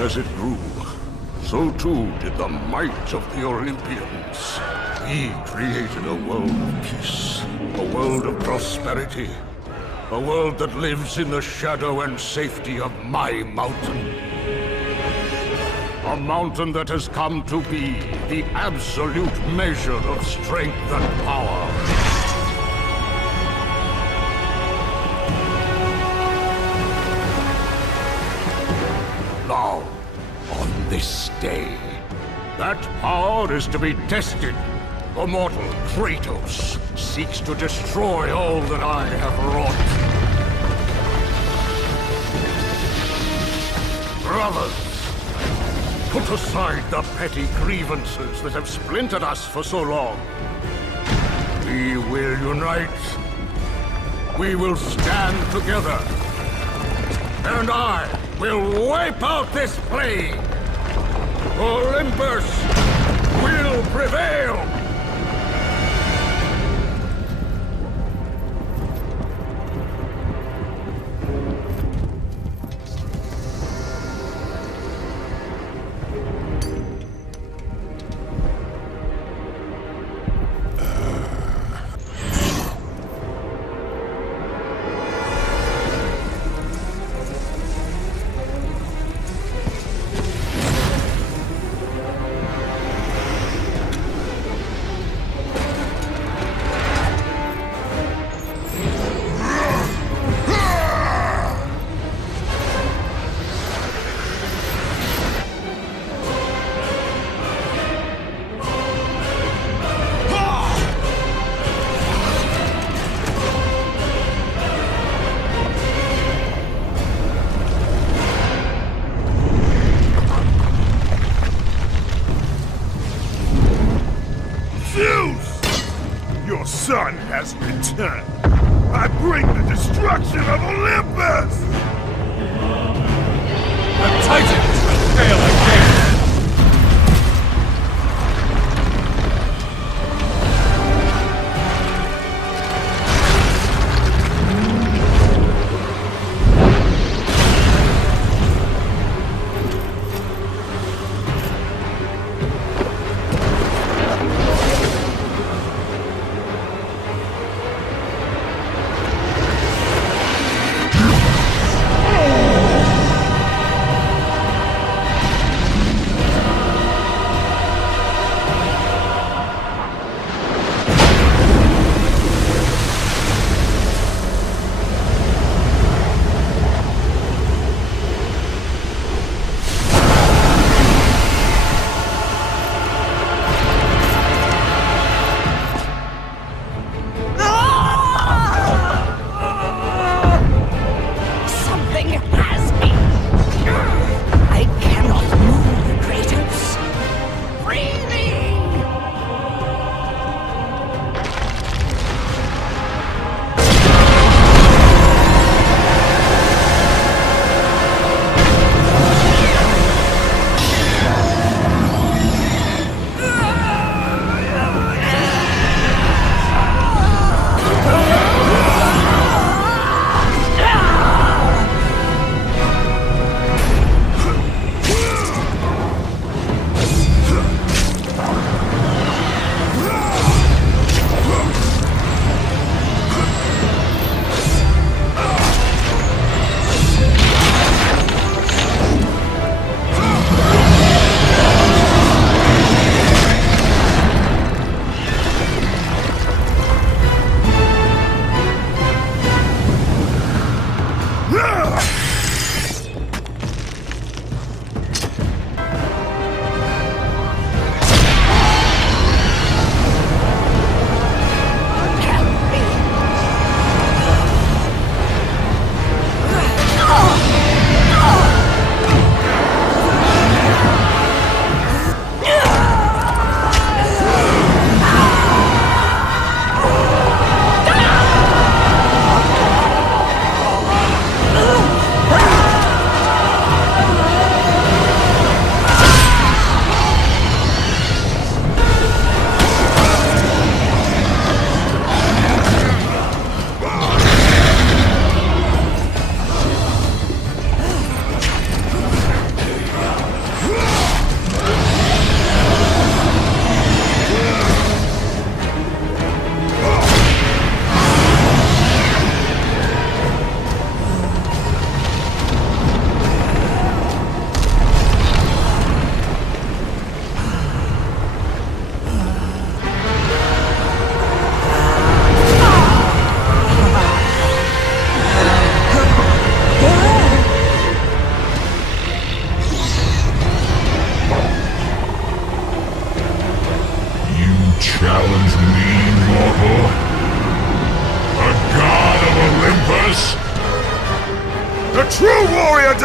As it grew, so too did the might of the Olympians. We created a world of peace, a world of prosperity, a world that lives in the shadow and safety of my mountain. A mountain that has come to be the absolute measure of strength and power. Now, on this day, that power is to be tested. The mortal Kratos seeks to destroy all that I have wrought. Brothers, put aside the petty grievances that have splintered us for so long. We will unite. We will stand together. And I will wipe out this plague. Olympus will prevail. Your son has returned. I bring the destruction of Olympus! The Titans will fail again!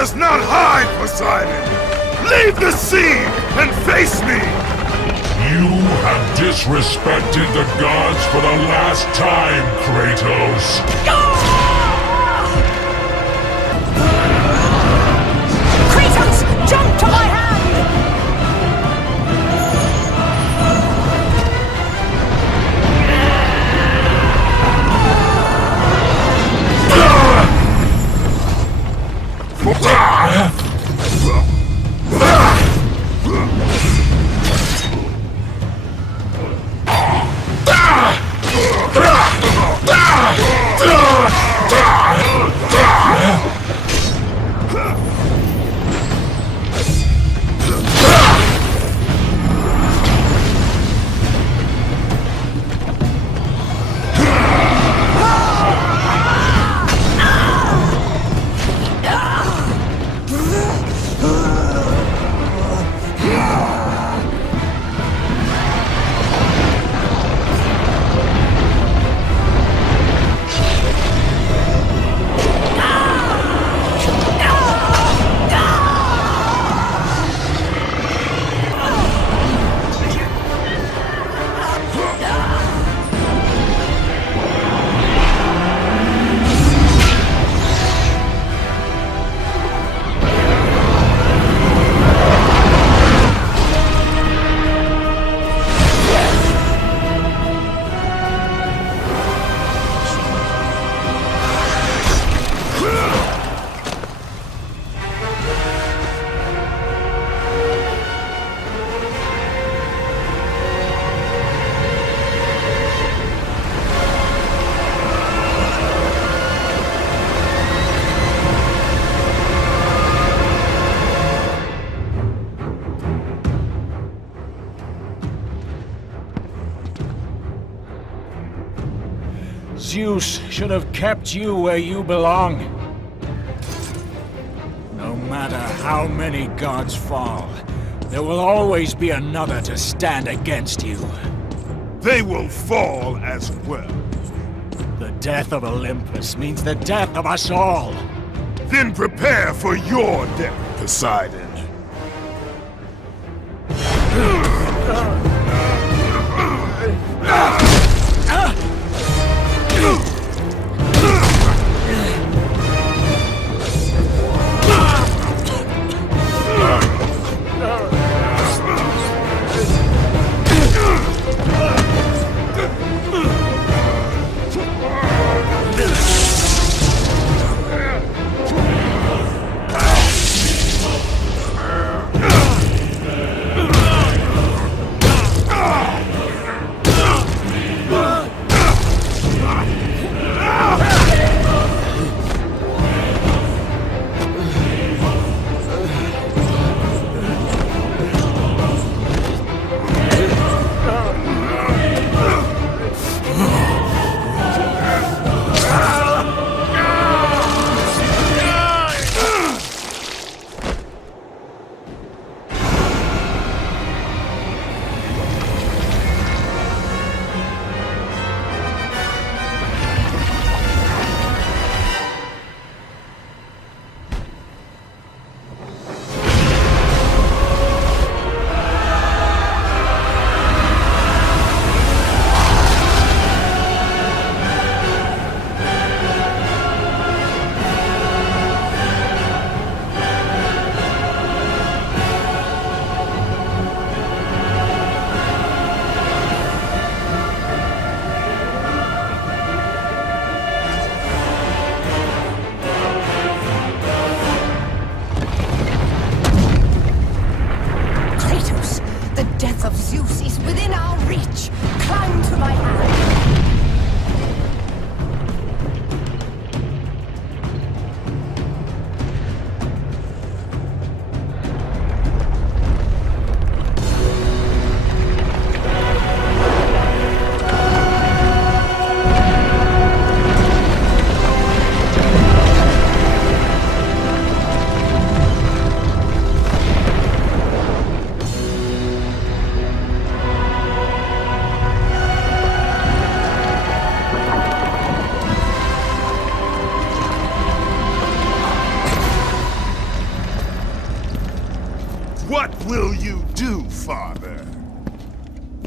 does not hide, Poseidon! Leave the sea and face me! You have disrespected the gods for the last time, Kratos! Kratos, jump to my hand! Zeus should have kept you where you belong. No matter how many gods fall, there will always be another to stand against you. They will fall as well. The death of Olympus means the death of us all. Then prepare for your death, Poseidon. What will you do, Father?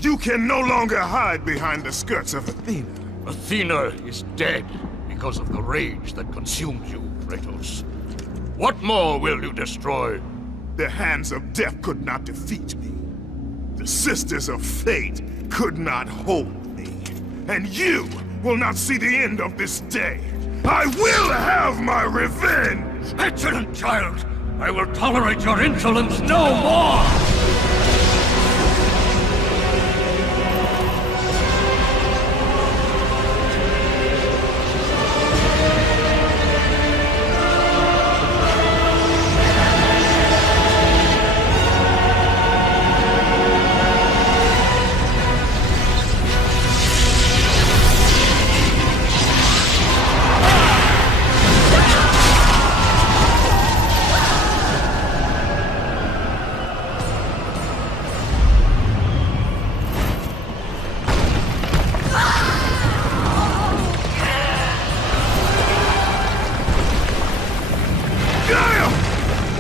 You can no longer hide behind the skirts of Athena. Athena is dead because of the rage that consumes you, Kratos. What more will you destroy? The hands of death could not defeat me. The sisters of fate could not hold me. And you will not see the end of this day. I will have my revenge! Excellent, child! I will tolerate your insolence no more!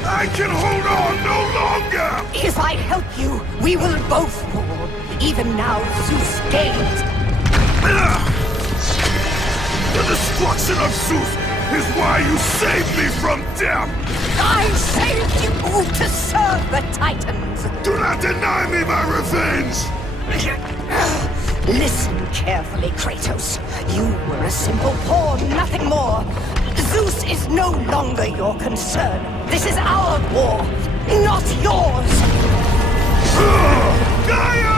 I can hold on no longer! If I help you, we will both fall. Even now, Zeus gains. The destruction of Zeus is why you saved me from death! I saved you to serve the Titans. Do not deny me my revenge! Listen carefully, Kratos. You were a simple pawn, nothing more. Zeus is no longer your concern. This is our war, not yours. Gaia!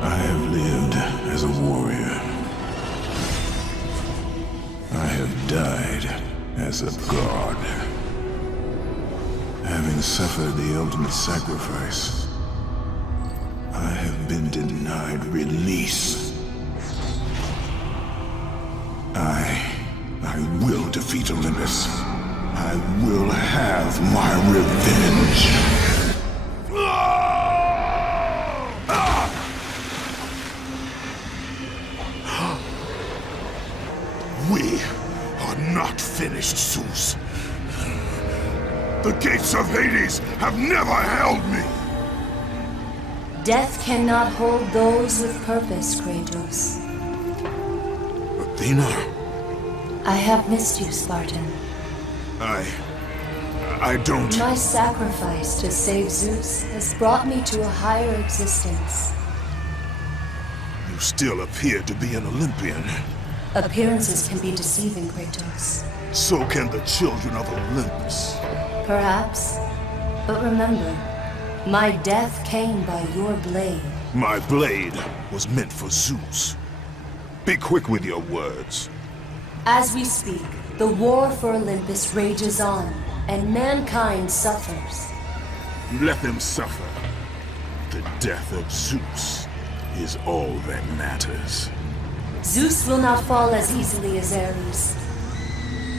I have lived as a warrior. I have died as a god. Having suffered the ultimate sacrifice, I have been denied release. I will defeat Olympus. I will have my revenge. We are not finished, Zeus. The gates of Hades have never held me! Death cannot hold those with purpose, Kratos. Athena, I have missed you, Spartan. I don't... My sacrifice to save Zeus has brought me to a higher existence. You still appear to be an Olympian. Appearances can be deceiving, Kratos. So can the children of Olympus. Perhaps. But remember, my death came by your blade. My blade was meant for Zeus. Be quick with your words. As we speak, the war for Olympus rages on, and mankind suffers. Let them suffer. The death of Zeus is all that matters. Zeus will not fall as easily as Ares.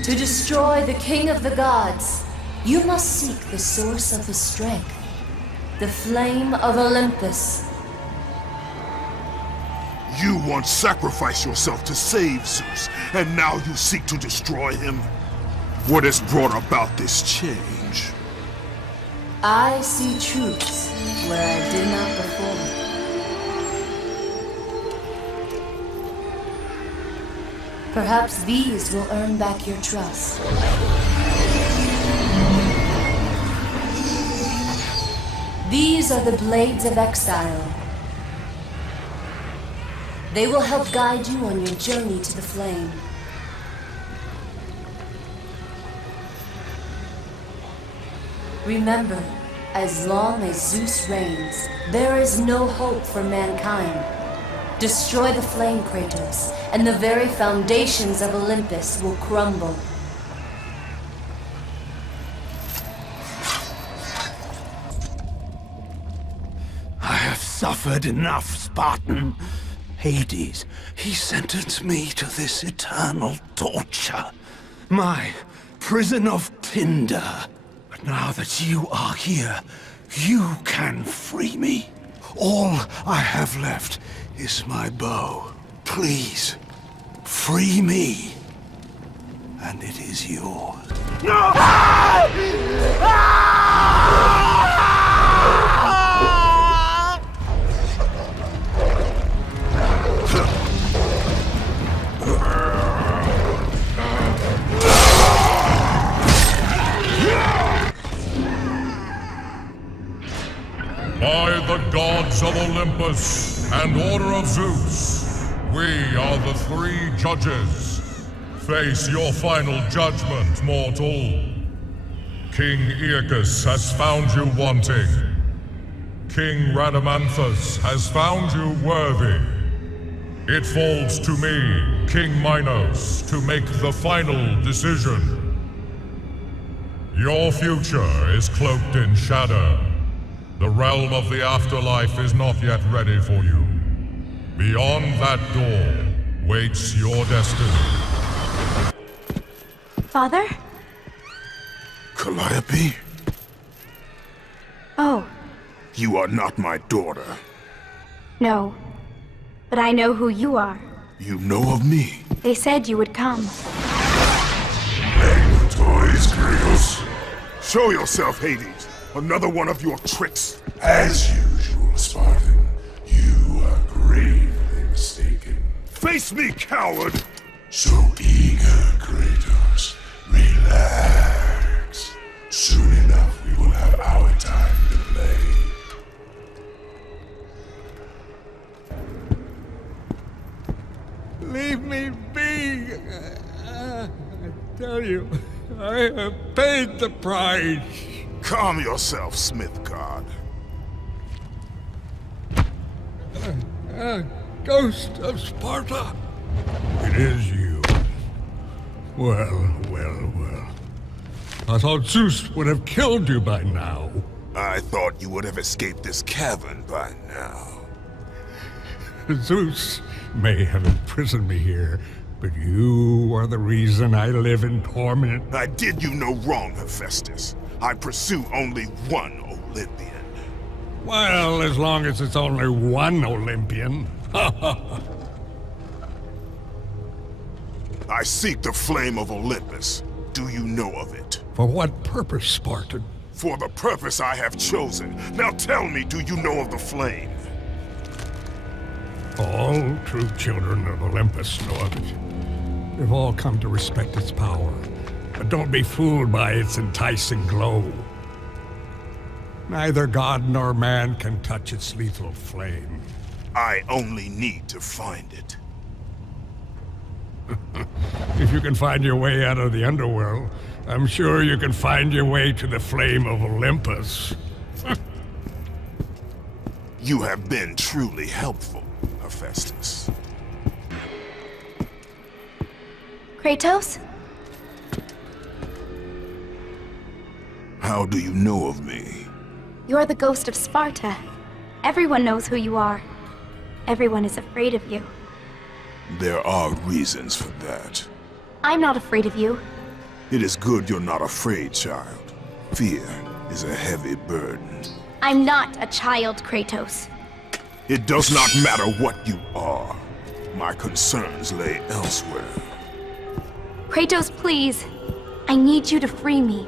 To destroy the king of the gods, you must seek the source of his strength, the flame of Olympus. You once sacrificed yourself to save Zeus, and now you seek to destroy him? What has brought about this change? I see truths where I did not before. Perhaps these will earn back your trust. These are the Blades of Exile. They will help guide you on your journey to the flame. Remember, as long as Zeus reigns, there is no hope for mankind. Destroy the flame, Kratos, and the very foundations of Olympus will crumble. I have suffered enough, Spartan. Hades, he sentenced me to this eternal torture. My prison of tinder. But Now that you are here, you can free me. All I have left is my bow. Please, free me, and it is yours. No! By the gods of Olympus and Order of Zeus, we are the three judges. Face your final judgment, mortal. King Aeacus has found you wanting. King Rhadamanthus has found you worthy. It falls to me, King Minos, to make the final decision. Your future is cloaked in shadow. The realm of the afterlife is not yet ready for you. Beyond that door waits your destiny. Father? Calliope, Oh, you are not my daughter. no. But I know who you are. You know of me. They said you would come. Playing with toys, Kratos. Show yourself, Hades. Another one of your tricks. As usual, Spartan, you are gravely mistaken. Face me, coward! So eager, Kratos. Relax. Soon enough, we will have our time to play. Leave me be. I tell you, I have paid the price. Calm yourself, Smith God. Ghost of Sparta. It is you. Well, well, well. I thought Zeus would have killed you by now. I thought you would have escaped this cavern by now. Zeus may have imprisoned me here, but you are the reason I live in torment. I did you no wrong, Hephaestus. I pursue only one Olympian. Well, as long as it's only one Olympian. I seek the flame of Olympus. Do you know of it? For what purpose, Spartan? For the purpose I have chosen. Now tell me, do you know of the flame? All true children of Olympus know of it. They've all come to respect its power. But don't be fooled by its enticing glow. Neither god nor man can touch its lethal flame. I only need to find it. If you can find your way out of the underworld, I'm sure you can find your way to the flame of Olympus. You have been truly helpful, Hephaestus. Kratos? How do you know of me? You're the ghost of Sparta. Everyone knows who you are. Everyone is afraid of you. There are reasons for that. I'm not afraid of you. It is good you're not afraid, child. Fear is a heavy burden. I'm not a child, Kratos. It does not matter what you are. My concerns lay elsewhere. Kratos, please. I need you to free me.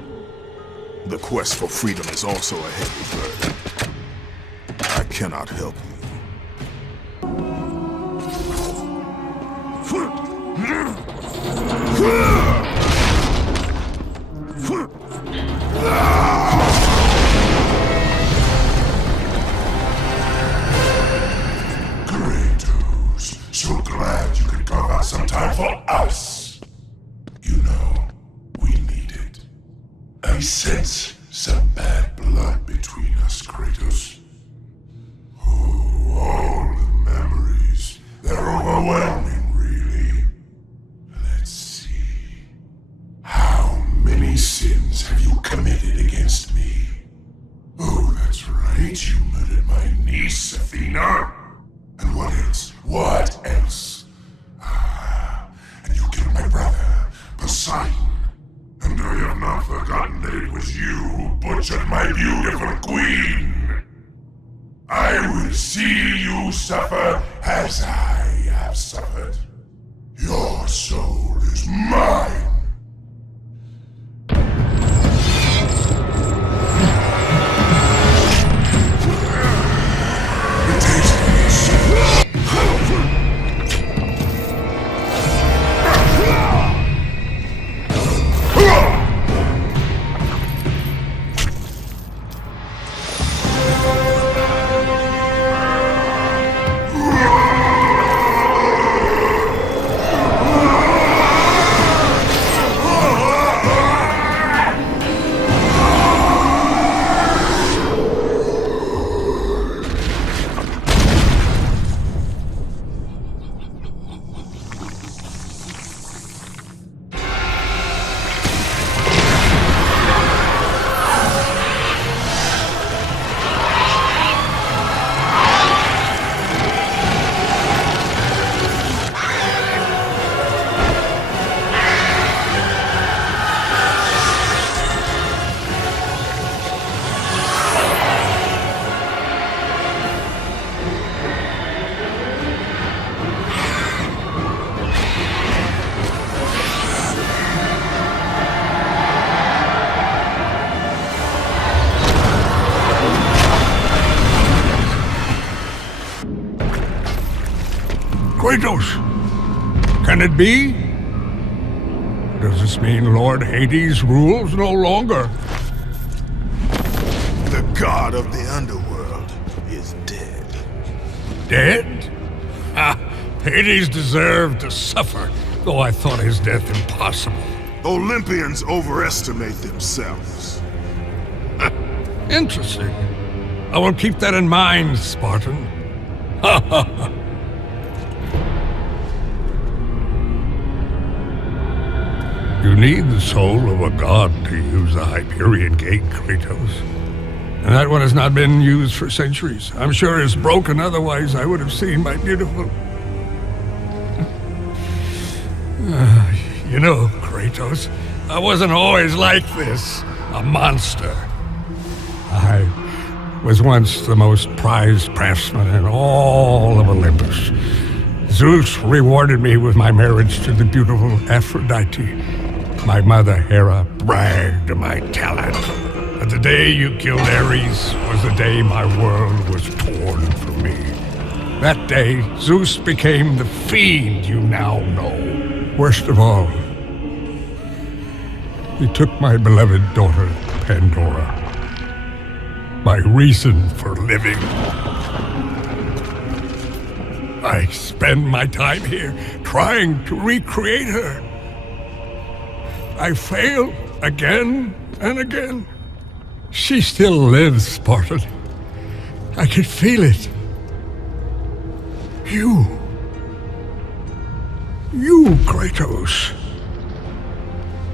The quest for freedom is also a heavy burden. I cannot help you. Kratos, so glad you could carve out some time for us. You know, we need it. I sense some bad blood between us, Kratos. Oh, all the memories. They're overwhelming, really. Let's see. How many sins have you committed against me? Oh, that's right. You murdered my niece, Athena. And what else? What else? Ah, and you killed my brother, Poseidon. And I have not forgotten that it was you of my beautiful queen. I will see you suffer as I have suffered. Your soul is mine. Kratos! Can it be? Does this mean Lord Hades rules no longer? The god of the underworld is dead. Dead? Ha! Hades deserved to suffer, though I thought his death impossible. Olympians overestimate themselves. Interesting. I will keep that in mind, Spartan. Ha ha ha! You need the soul of a god to use the Hyperion Gate, Kratos. And that one has not been used for centuries. I'm sure it's broken, otherwise I would have seen my beautiful... You know, Kratos, I wasn't always like this. A monster. I was once the most prized craftsman in all of Olympus. Zeus rewarded me with my marriage to the beautiful Aphrodite. My mother, Hera, bragged of my talent. But the day you killed Ares was the day my world was torn from me. That day, Zeus became the fiend you now know. Worst of all, he took my beloved daughter, Pandora. My reason for living. I spend my time here trying to recreate her. I fail again and again. She still lives, Spartan. I can feel it. You, Kratos.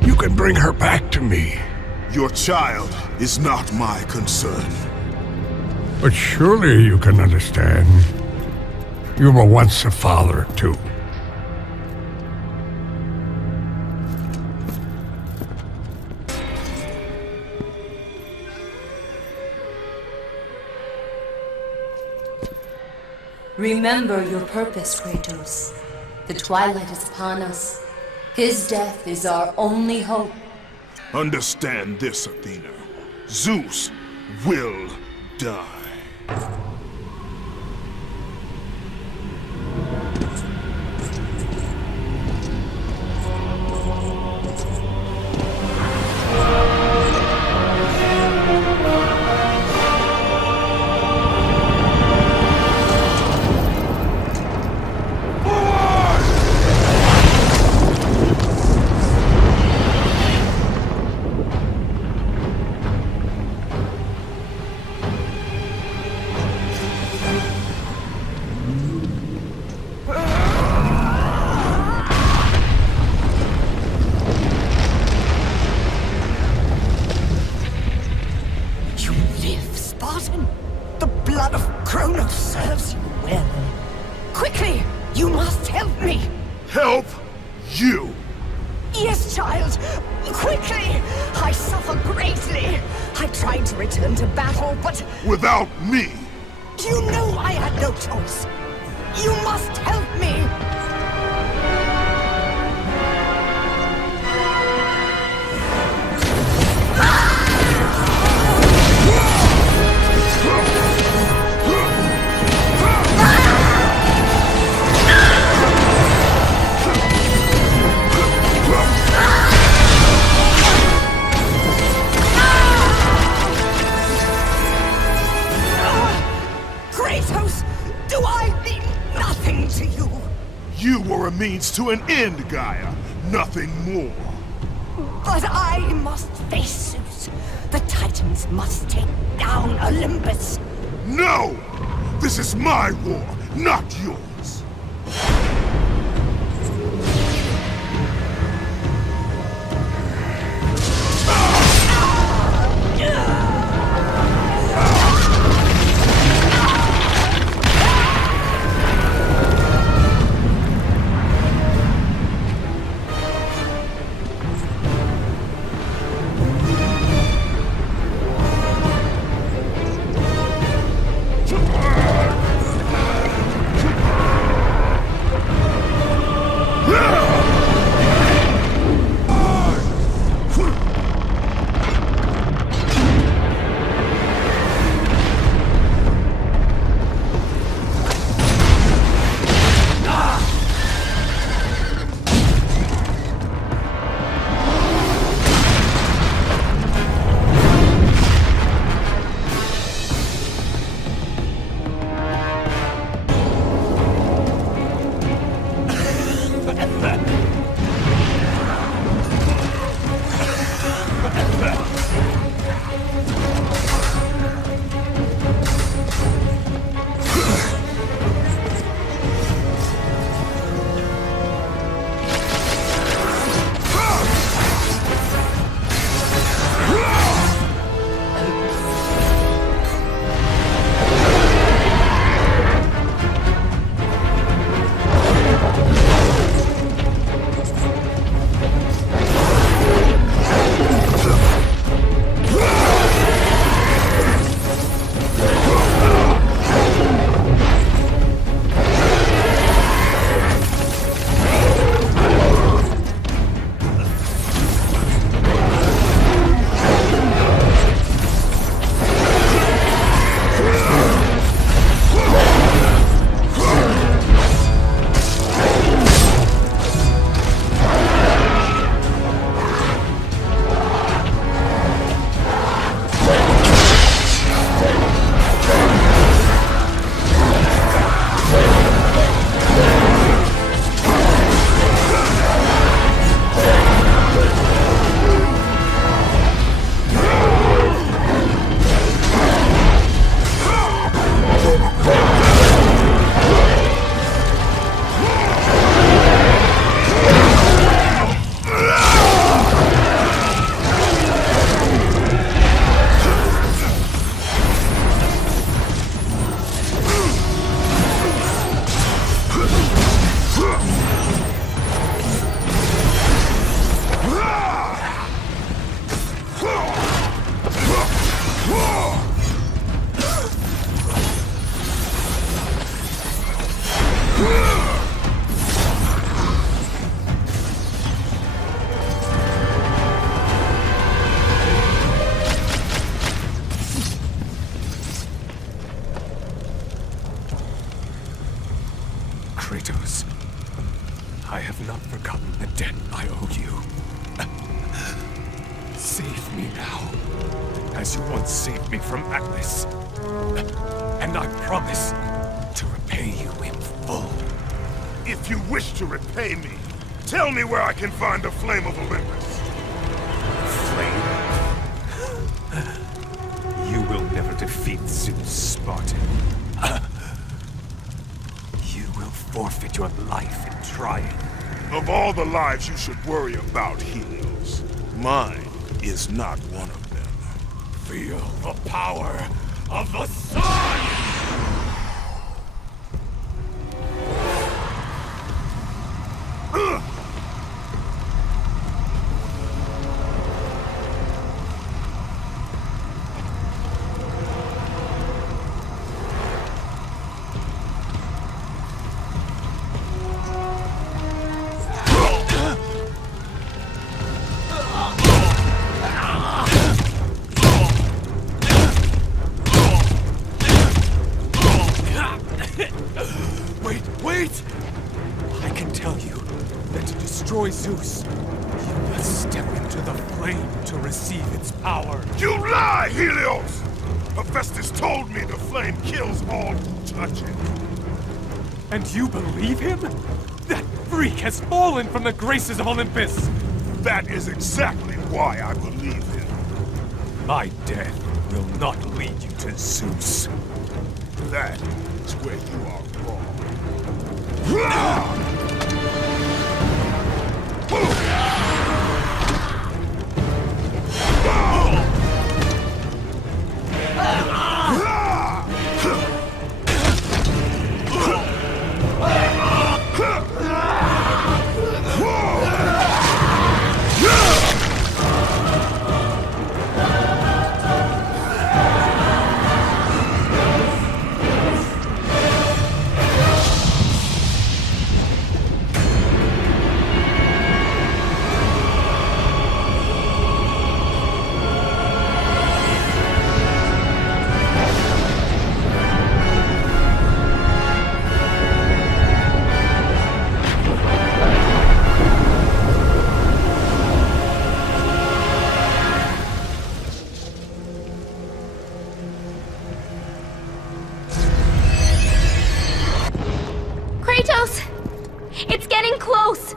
You can bring her back to me. Your child is not my concern. But surely you can understand. You were once a father, too. Remember your purpose, Kratos. The twilight is upon us. His death is our only hope. Understand this, Athena. Zeus will die. The blood of Kronos serves you well. Quickly! You must help me! Help you? Yes, child. Quickly! I suffer greatly. I tried to return to battle, but Without me, you know I had no choice. You must help me. Kratos, do I mean nothing to you? you were a means to an end, Gaia. Nothing more. But I must face Zeus. The Titans must take down Olympus. No! This is my war, not yours. Kratos, I have not forgotten the debt I owe you. Save me now, as you once saved me from Atlas. And I promise to repay you in full. If you wish to repay me, tell me where I can find the Flame of Olympus. Flame. You will never defeat Zeus, Spartan. You will forfeit your life in trying. Of all the lives you should worry about, Helios, mine is not one of them. Feel the power of the sun! boy Zeus. You must step into the flame to receive its power. You lie, Helios! Hephaestus told me the flame kills all who touch it. And you believe him? That freak has fallen from the graces of Olympus! That is exactly why I believe him. My death will not lead you to Zeus. That is where you are wrong. Kratos! It's getting close!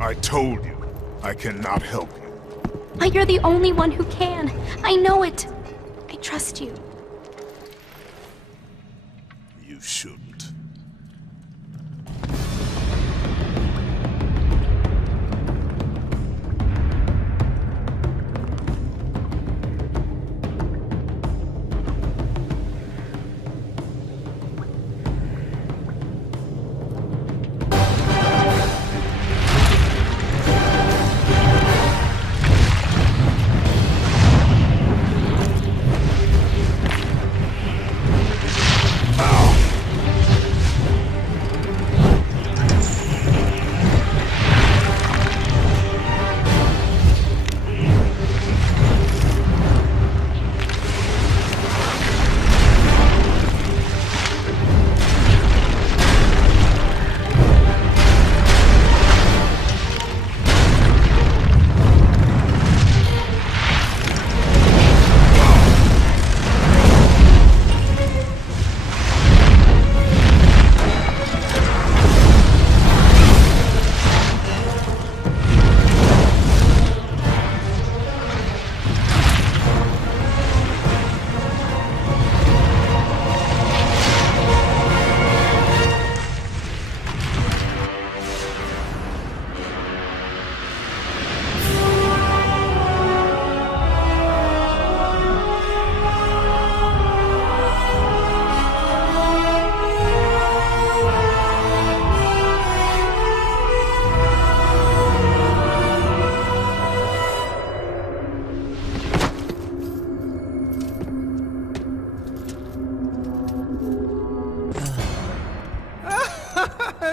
I told you, I cannot help you. But you're the only one who can. I know it. I trust you. You shouldn't.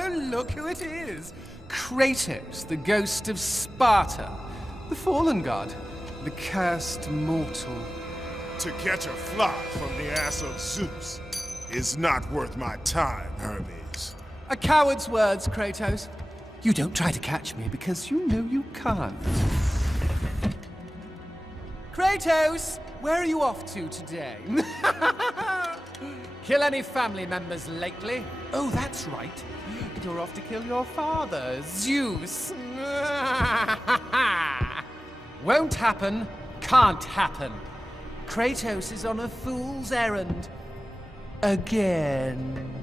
Look who it is! Kratos, the ghost of Sparta. The fallen god. The cursed mortal. To catch a fly from the ass of Zeus is not worth my time, Hermes. A coward's words, Kratos. You don't try to catch me because you know you can't. Kratos, where are you off to today? Kill any family members lately? Oh, that's right. You're off to kill your father, Zeus. Won't happen, can't happen. Kratos is on a fool's errand. Again.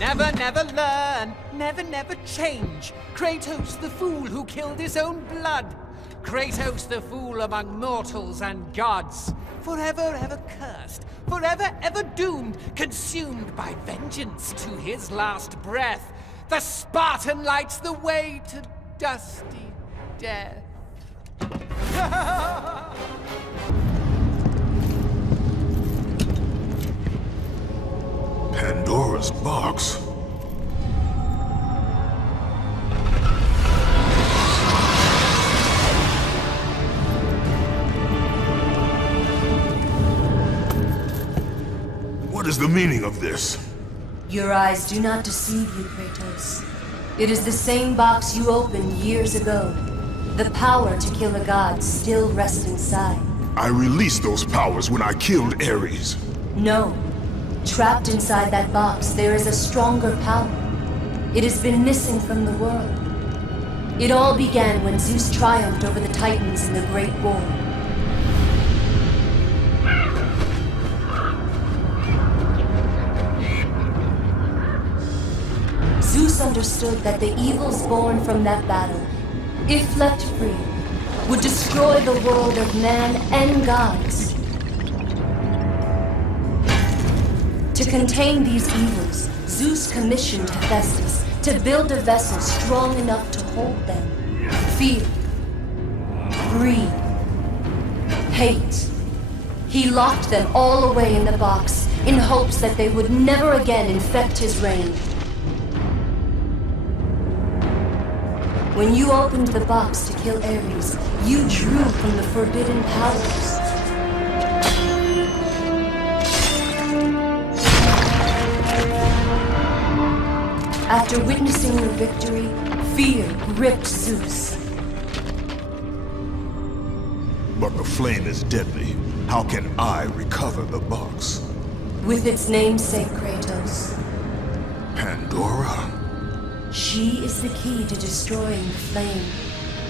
Never, never learn. Never, never change. Kratos the fool who killed his own blood. Kratos the fool among mortals and gods. Forever, ever cursed. Forever, ever doomed. Consumed by vengeance to his last breath. The Spartan lights the way to dusty death. Pandora's box. What is the meaning of this? Your eyes do not deceive you, Kratos. It is the same box you opened years ago. The power to kill a god still rests inside. I released those powers when I killed Ares. No. Trapped inside that box, there is a stronger power. It has been missing from the world. It all began when Zeus triumphed over the Titans in the Great War. Zeus understood that the evils born from that battle, if left free, would destroy the world of man and gods. To contain these evils, Zeus commissioned Hephaestus to build a vessel strong enough to hold them. Fear, greed, hate. He locked them all away in the box in hopes that they would never again infect his reign. When you opened the box to kill Ares, you drew from the forbidden powers. After witnessing your victory, fear gripped Zeus. But the flame is deadly. How can I recover the box? With its namesake, Kratos. Pandora? She is the key to destroying the flame.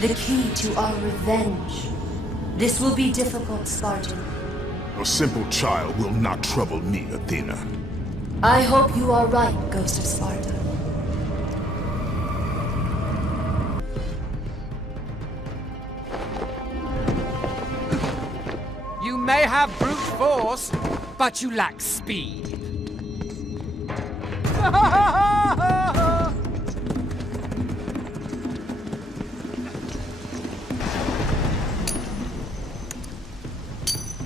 The key to our revenge. This will be difficult, Spartan. A simple child will not trouble me, Athena. I hope you are right, Ghost of Sparta. You may have brute force, but you lack speed.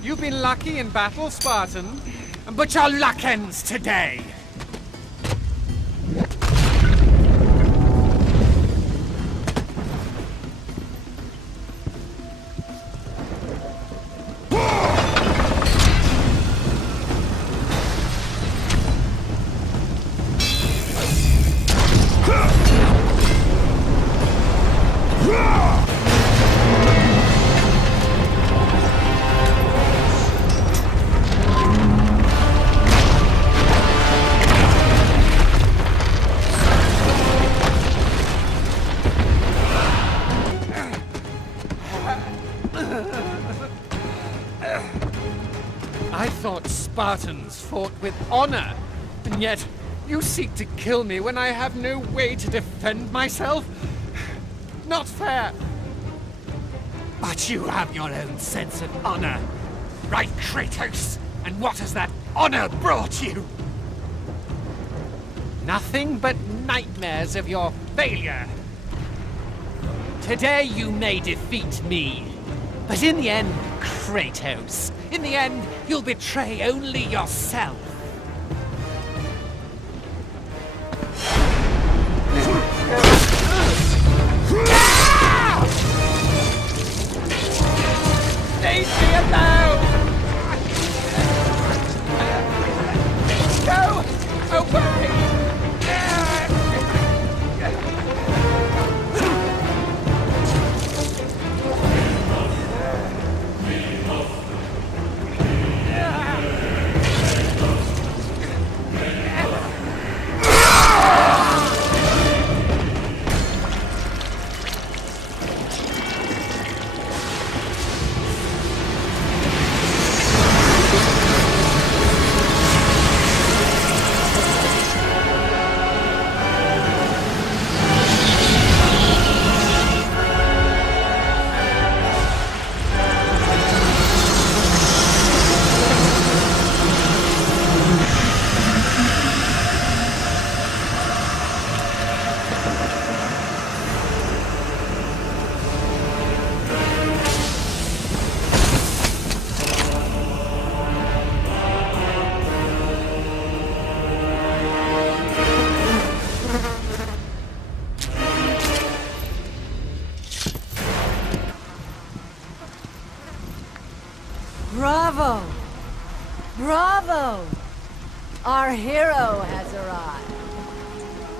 You've been lucky in battle, Spartan, but your luck ends today. I thought Spartans fought with honor, and yet you seek to kill me when I have no way to defend myself? Not fair. But you have your own sense of honor, right, Kratos? And what has that honor brought you? Nothing but nightmares of your failure. Today you may defeat me, but in the end, Kratos, in the end, you'll betray only yourself. Leave me alone! Go away! Bravo! Bravo! Our hero has arrived.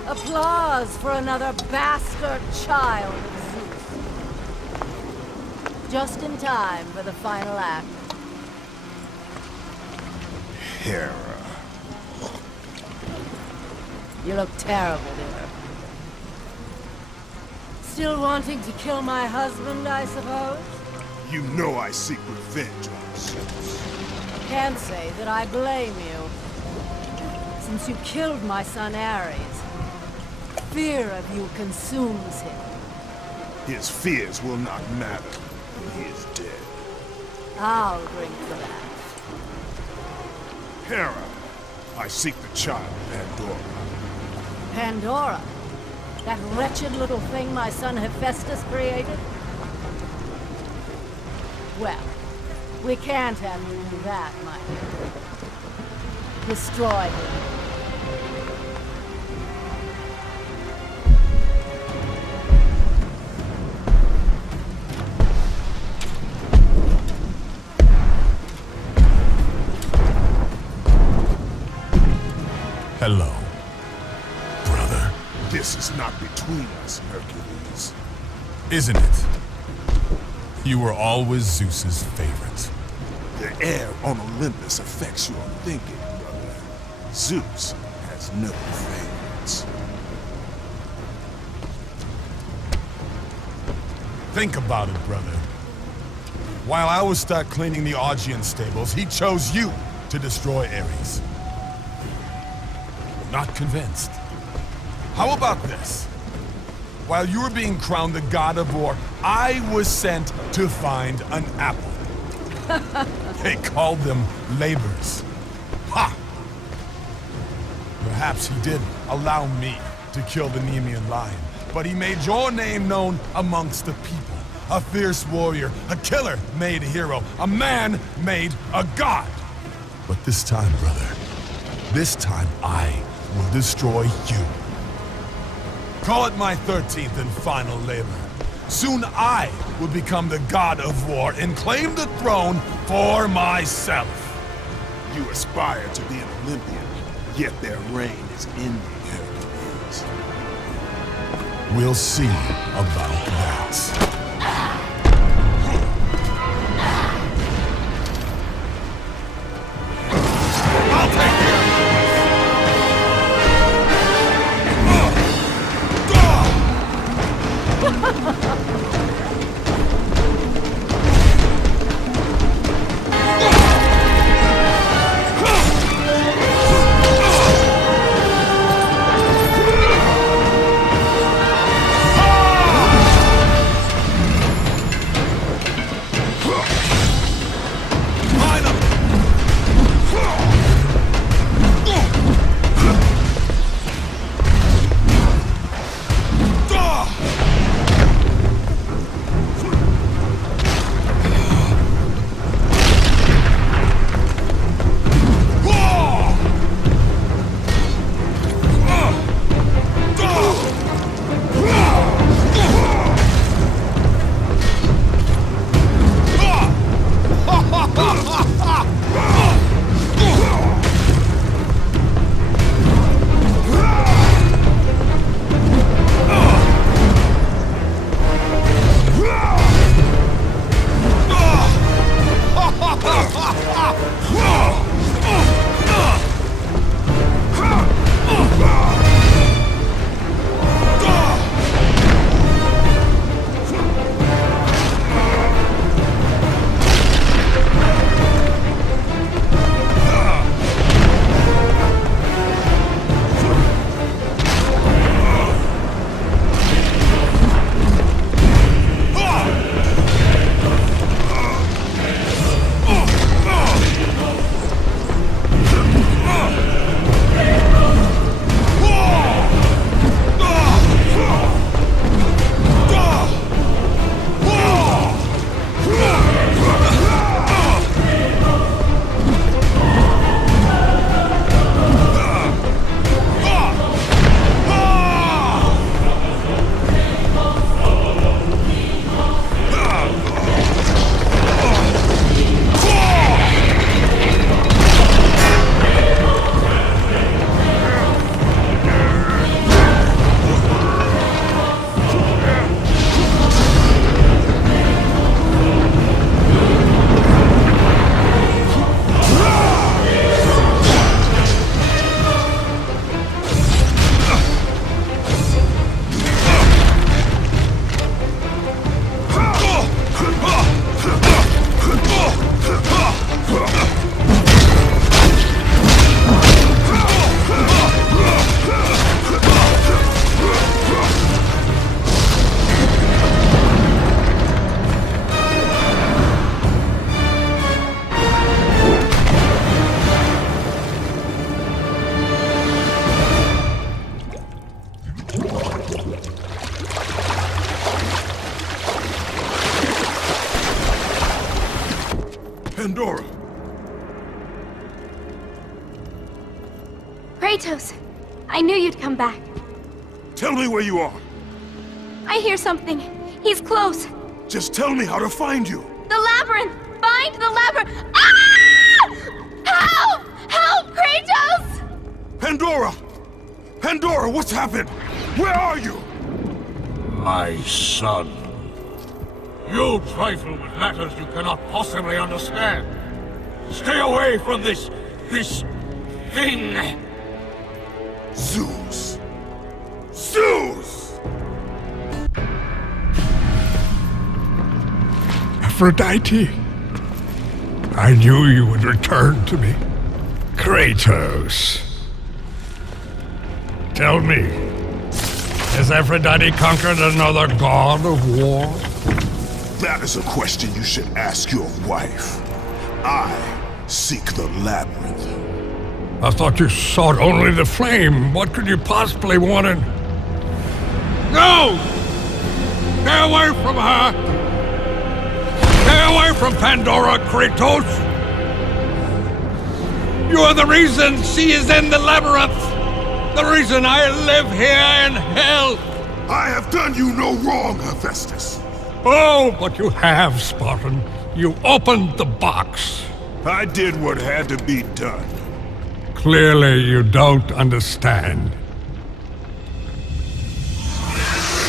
Applause for another bastard child of Zeus. Just in time for the final act. Hera. You look terrible, dear. Still wanting to kill my husband, I suppose? You know I seek revenge on Zeus. Can't say that I blame you. Since you killed my son Ares, fear of you consumes him. His fears will not matter when he is dead. I'll drink for that. Hera, I seek the child, Pandora. Pandora? That wretched little thing my son Hephaestus created? Well, we can't have you do that, my dear. Destroy him. Hello, brother. This is not between us, Hercules. Isn't it? You were always Zeus's favorite. The air on Olympus affects your thinking, brother. Zeus has no favorites. Think about it, brother. While I was stuck cleaning the Augean stables, he chose you to destroy Ares. Not convinced. How about this? While you were being crowned the god of war, I was sent to find an apple. They called them labors. Ha! Perhaps he did allow me to kill the Nemean lion, but he made your name known amongst the people. A fierce warrior, a killer made a hero, a man made a god. But this time, brother, this time I will destroy you. Call it my 13th and final labor. Soon I will become the god of war and claim the throne for myself. You aspire to be an Olympian, yet their reign is ending, Hercules. We'll see about that. Kratos, I knew you'd come back. Tell me where you are. I hear something. He's close. Just tell me how to find you. The labyrinth! Find the labyrinth! Ah! Help! Help, Kratos! Pandora! Pandora, what's happened? Where are you? My son. You trifle with matters you cannot possibly understand. Stay away from this thing. Zeus! Zeus! Aphrodite, I knew you would return to me. Kratos. Tell me, has Aphrodite conquered another god of war? That is a question you should ask your wife. I seek the labyrinth. I thought you sought only the flame. What could you possibly want in... No! Stay away from her! Stay away from Pandora, Kratos! You are the reason she is in the labyrinth! The reason I live here in hell! I have done you no wrong, Hephaestus. Oh, but you have, Spartan. You opened the box. I did what had to be done. Clearly, you don't understand.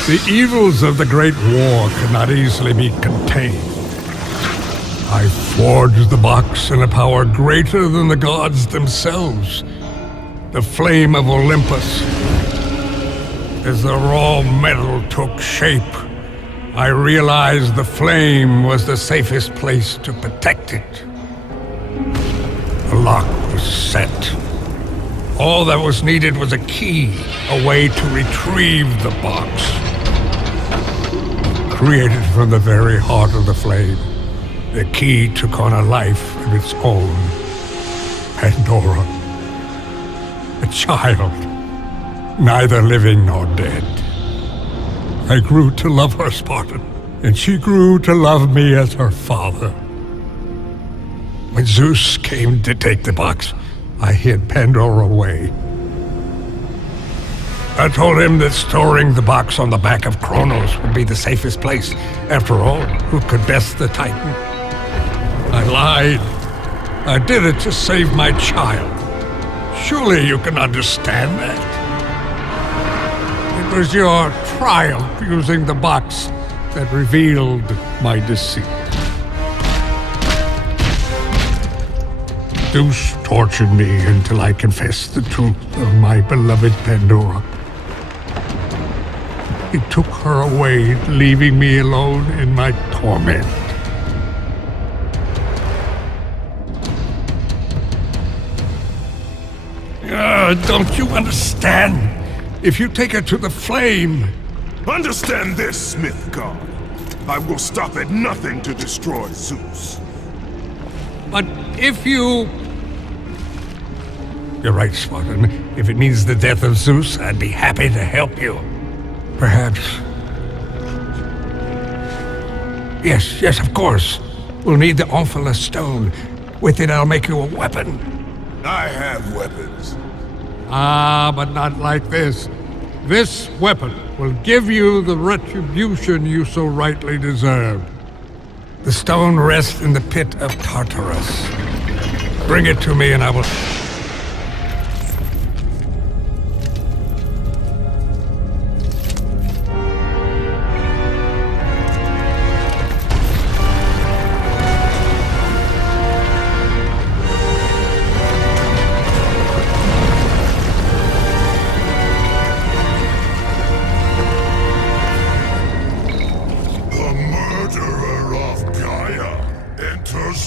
The evils of the Great War cannot easily be contained. I forged the box in a power greater than the gods themselves. The flame of Olympus. As the raw metal took shape, I realized the flame was the safest place to protect it. The lock was set. All that was needed was a key, a way to retrieve the box. Created from the very heart of the flame, the key took on a life of its own. Pandora. A child, neither living nor dead. I grew to love her, Spartan, and she grew to love me as her father. When Zeus came to take the box, I hid Pandora away. I told him that storing the box on the back of Kronos would be the safest place. After all, who could best the Titan? I lied. I did it to save my child. Surely you can understand that. It was your triumph using the box that revealed my deceit. Zeus tortured me until I confessed the truth of my beloved Pandora. He took her away, leaving me alone in my torment. Don't you understand? If you take her to the flame... Understand this, Smith God. I will stop at nothing to destroy Zeus. But if you... You're right, Spartan. If it means the death of Zeus, I'd be happy to help you. Perhaps. Yes, of course. We'll need the Omphalos stone. With it, I'll make you a weapon. I have weapons. Ah, but not like this. This weapon will give you the retribution you so rightly deserve. The stone rests in the pit of Tartarus. Bring it to me and I will...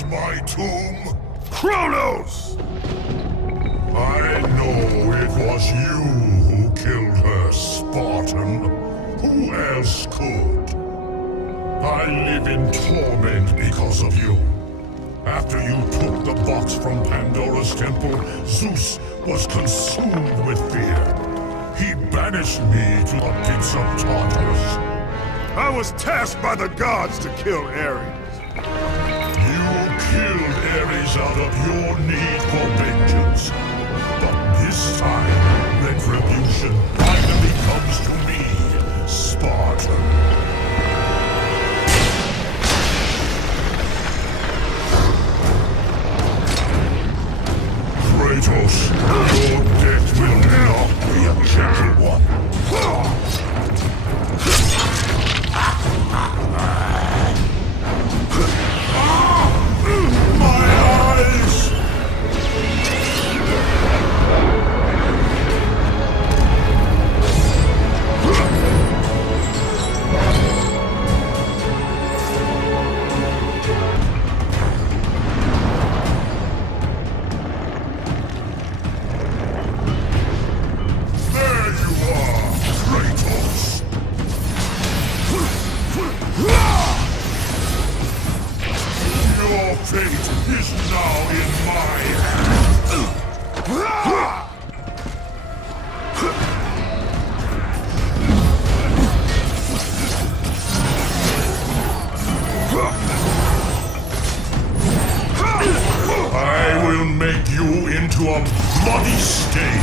My tomb? Kronos! I know it was you who killed her, Spartan. Who else could? I live in torment because of you. After you took the box from Pandora's temple, Zeus was consumed with fear. He banished me to the pits of Tartarus. I was tasked by the gods to kill Ares. Killed Ares out of your need for vengeance. But this time, Kratos, your death will not be a gentle one. My eyes! There you are, Kratos! Your fate is now in my hands! I will make you into a bloody stain!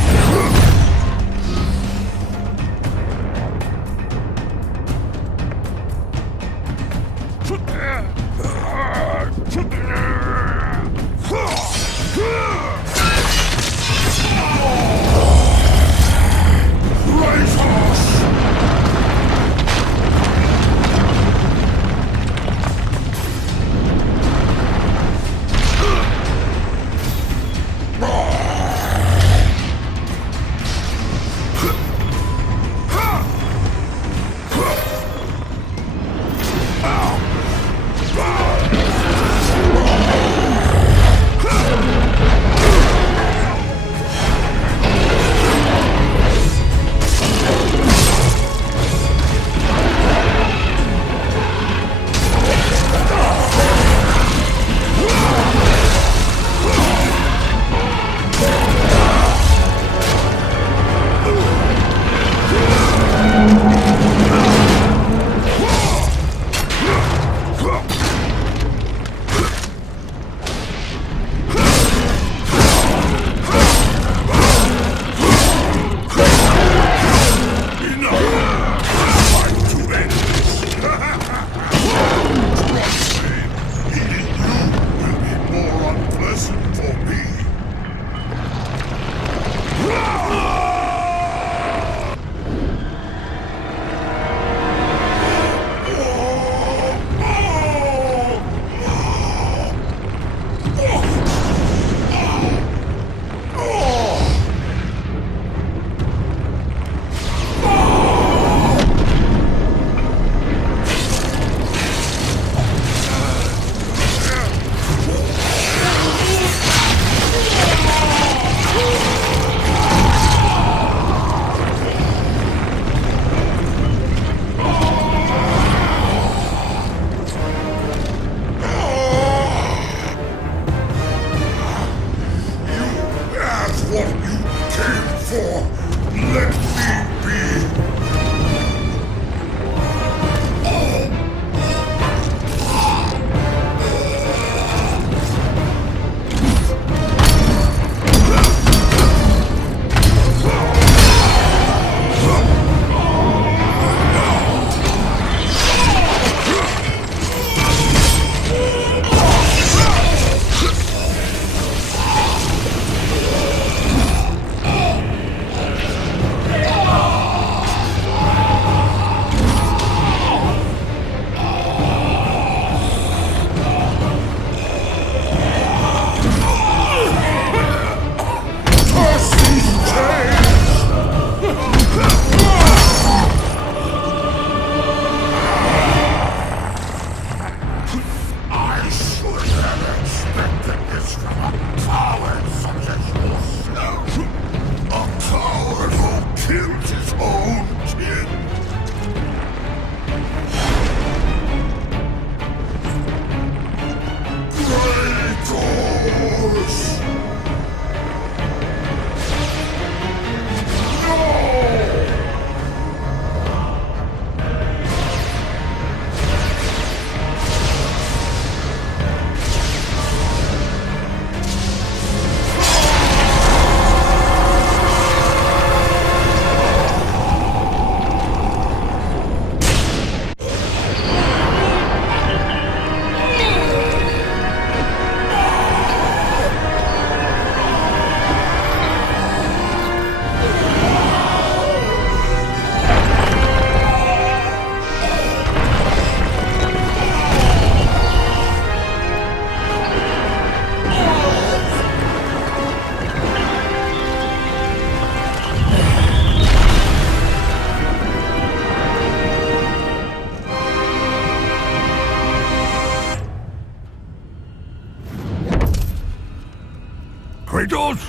Kratos!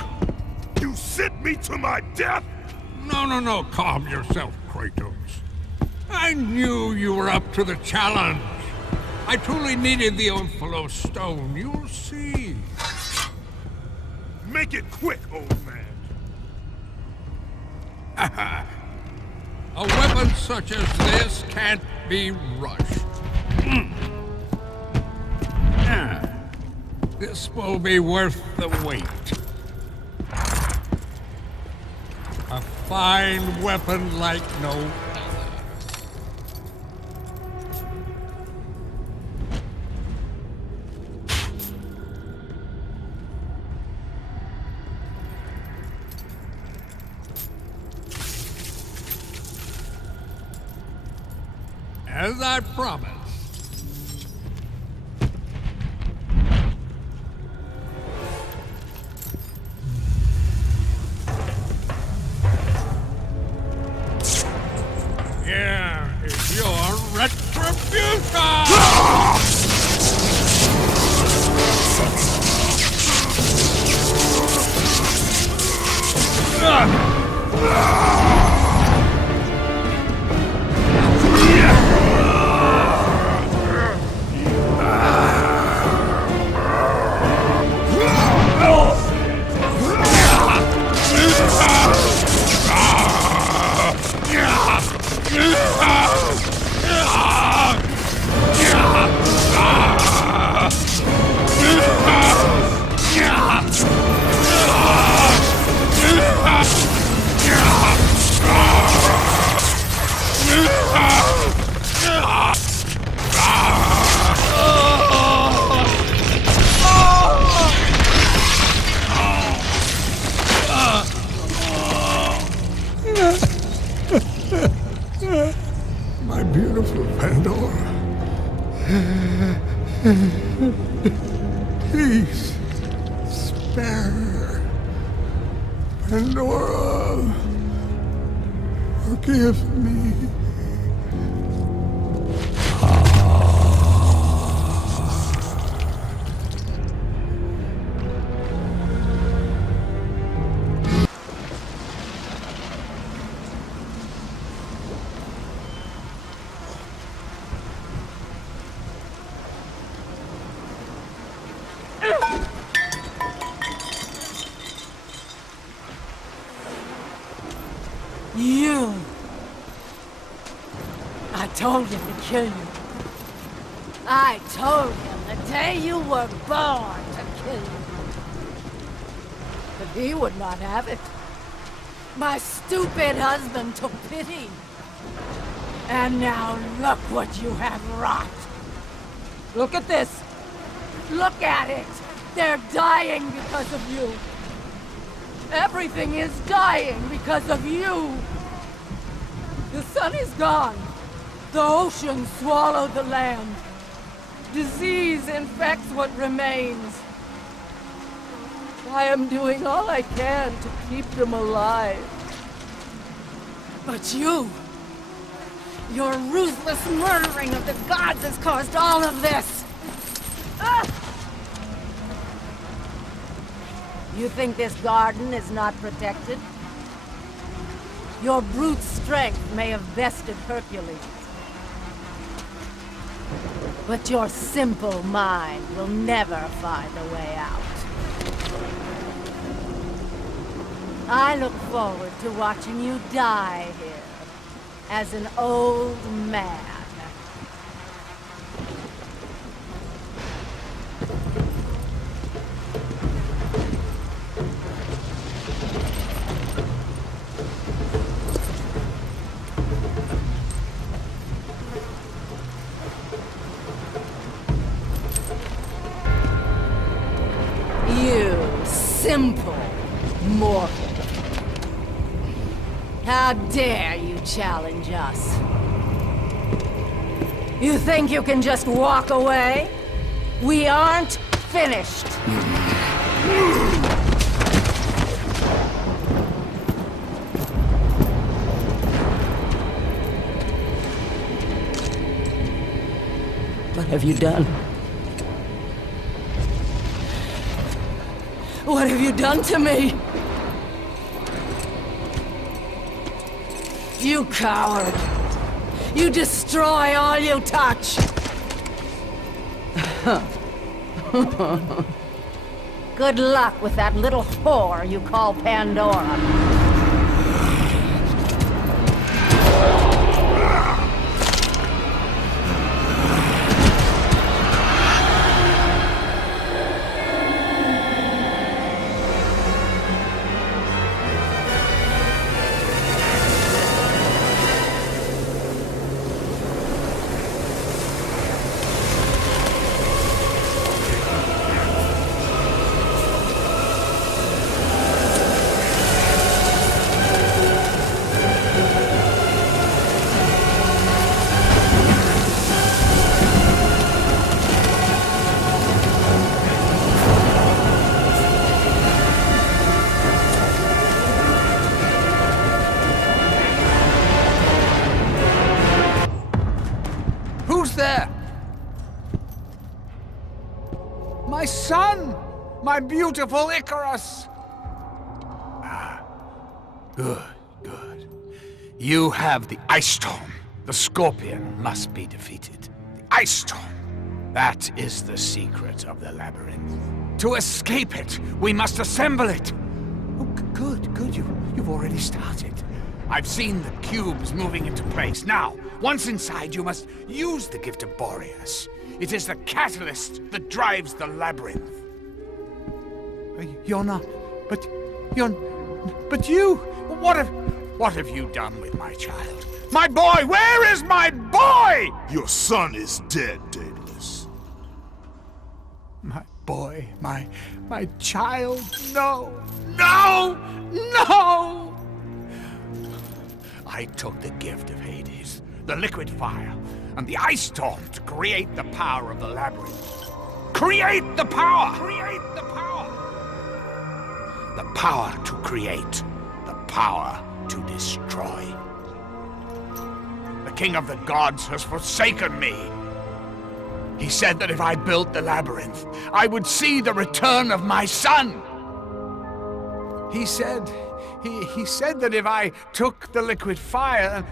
You sent me to my death? No, calm yourself, Kratos. I knew you were up to the challenge. I truly needed the Ophalo stone, you'll see. Make it quick, old man. A weapon such as this can't be rushed. This will be worth the wait. A fine weapon like no other. As I promised. Here is your retribution! My beautiful Pandora. Please, spare her. Pandora, forgive me. You! I told him to kill you. I told him the day you were born to kill you. But he would not have it. My stupid husband took pity. And now look what you have wrought. Look at this. Look at it. They're dying because of you. Everything is dying because of you. The sun is gone. The ocean swallowed the land. Disease infects what remains. I am doing all I can to keep them alive. But you, your ruthless murdering of the gods has caused all of this. Ah! You think this garden is not protected? Your brute strength may have bested Hercules. But your simple mind will never find a way out. I look forward to watching you die here as an old man. You simple mortal. How dare you challenge us? You think you can just walk away? We aren't finished. What have you done? What have you you done to me? You coward! You destroy all you touch! Good luck with that little whore you call Pandora. Who's there? My son! My beautiful Icarus! Good, good. You have the Ice Storm. The Scorpion must be defeated. The Ice Storm. That is the secret of the labyrinth. To escape it, we must assemble it. Oh, good, good. You've already started. I've seen the cubes moving into place. Now, once inside, you must use the gift of Boreas. It is the catalyst that drives the labyrinth. You're not... But you... What have you done with my child? My boy! Where is my boy? Your son is dead, Daedalus. My boy, my child, no, no, no! I took the gift of Hades, the liquid fire, and the ice storm to create the power of the labyrinth. Create the power! Create the power! The power to create, the power to destroy. The king of the gods has forsaken me. He said that if I built the labyrinth, I would see the return of my son. He said that if I took the liquid fire...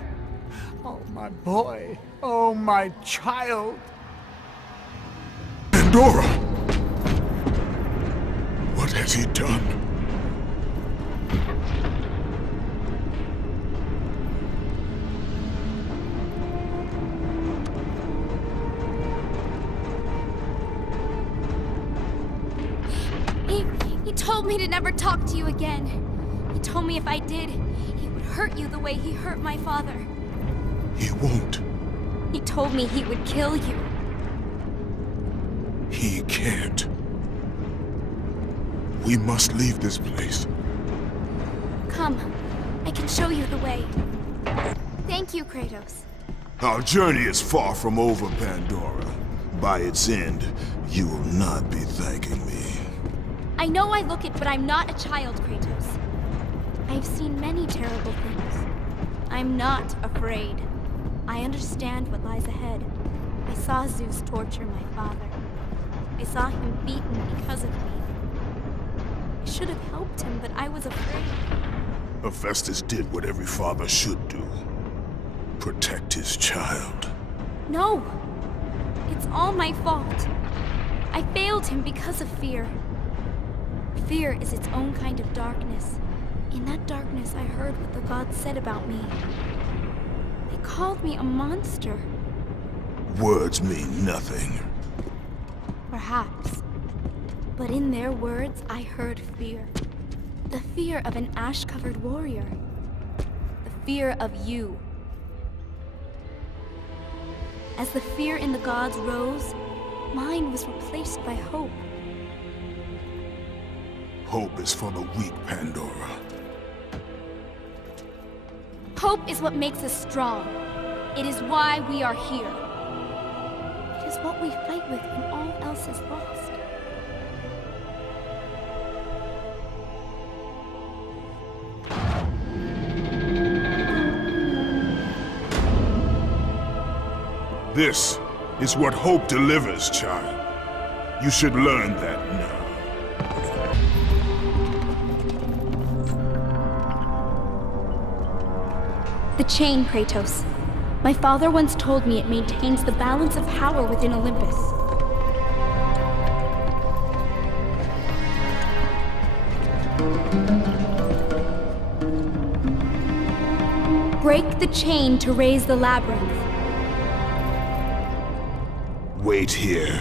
Oh, my boy. Oh, my child. Pandora! What has he done? He told me to never talk to you again. He told me if I did, he would hurt you the way he hurt my father. He won't. He told me he would kill you. He can't. We must leave this place. Come, I can show you the way. Thank you, Kratos. Our journey is far from over, Pandora. By its end, you will not be thanking me. I know I look it, but I'm not a child, Kratos. I've seen many terrible things. I'm not afraid. I understand what lies ahead. I saw Zeus torture my father. I saw him beaten because of me. I should have helped him, but I was afraid. Hephaestus did what every father should do. Protect his child. No! It's all my fault. I failed him because of fear. Fear is its own kind of darkness. In that darkness, I heard what the gods said about me. They called me a monster. Words mean nothing. Perhaps. But in their words, I heard fear. The fear of an ash-covered warrior. The fear of you. As the fear in the gods rose, mine was replaced by hope. Hope is for the weak, Pandora. Hope is what makes us strong. It is why we are here. It is what we fight with when all else is lost. This is what hope delivers, child. You should learn that now. The chain, Kratos. My father once told me it maintains the balance of power within Olympus. Break the chain to raise the labyrinth. Wait here.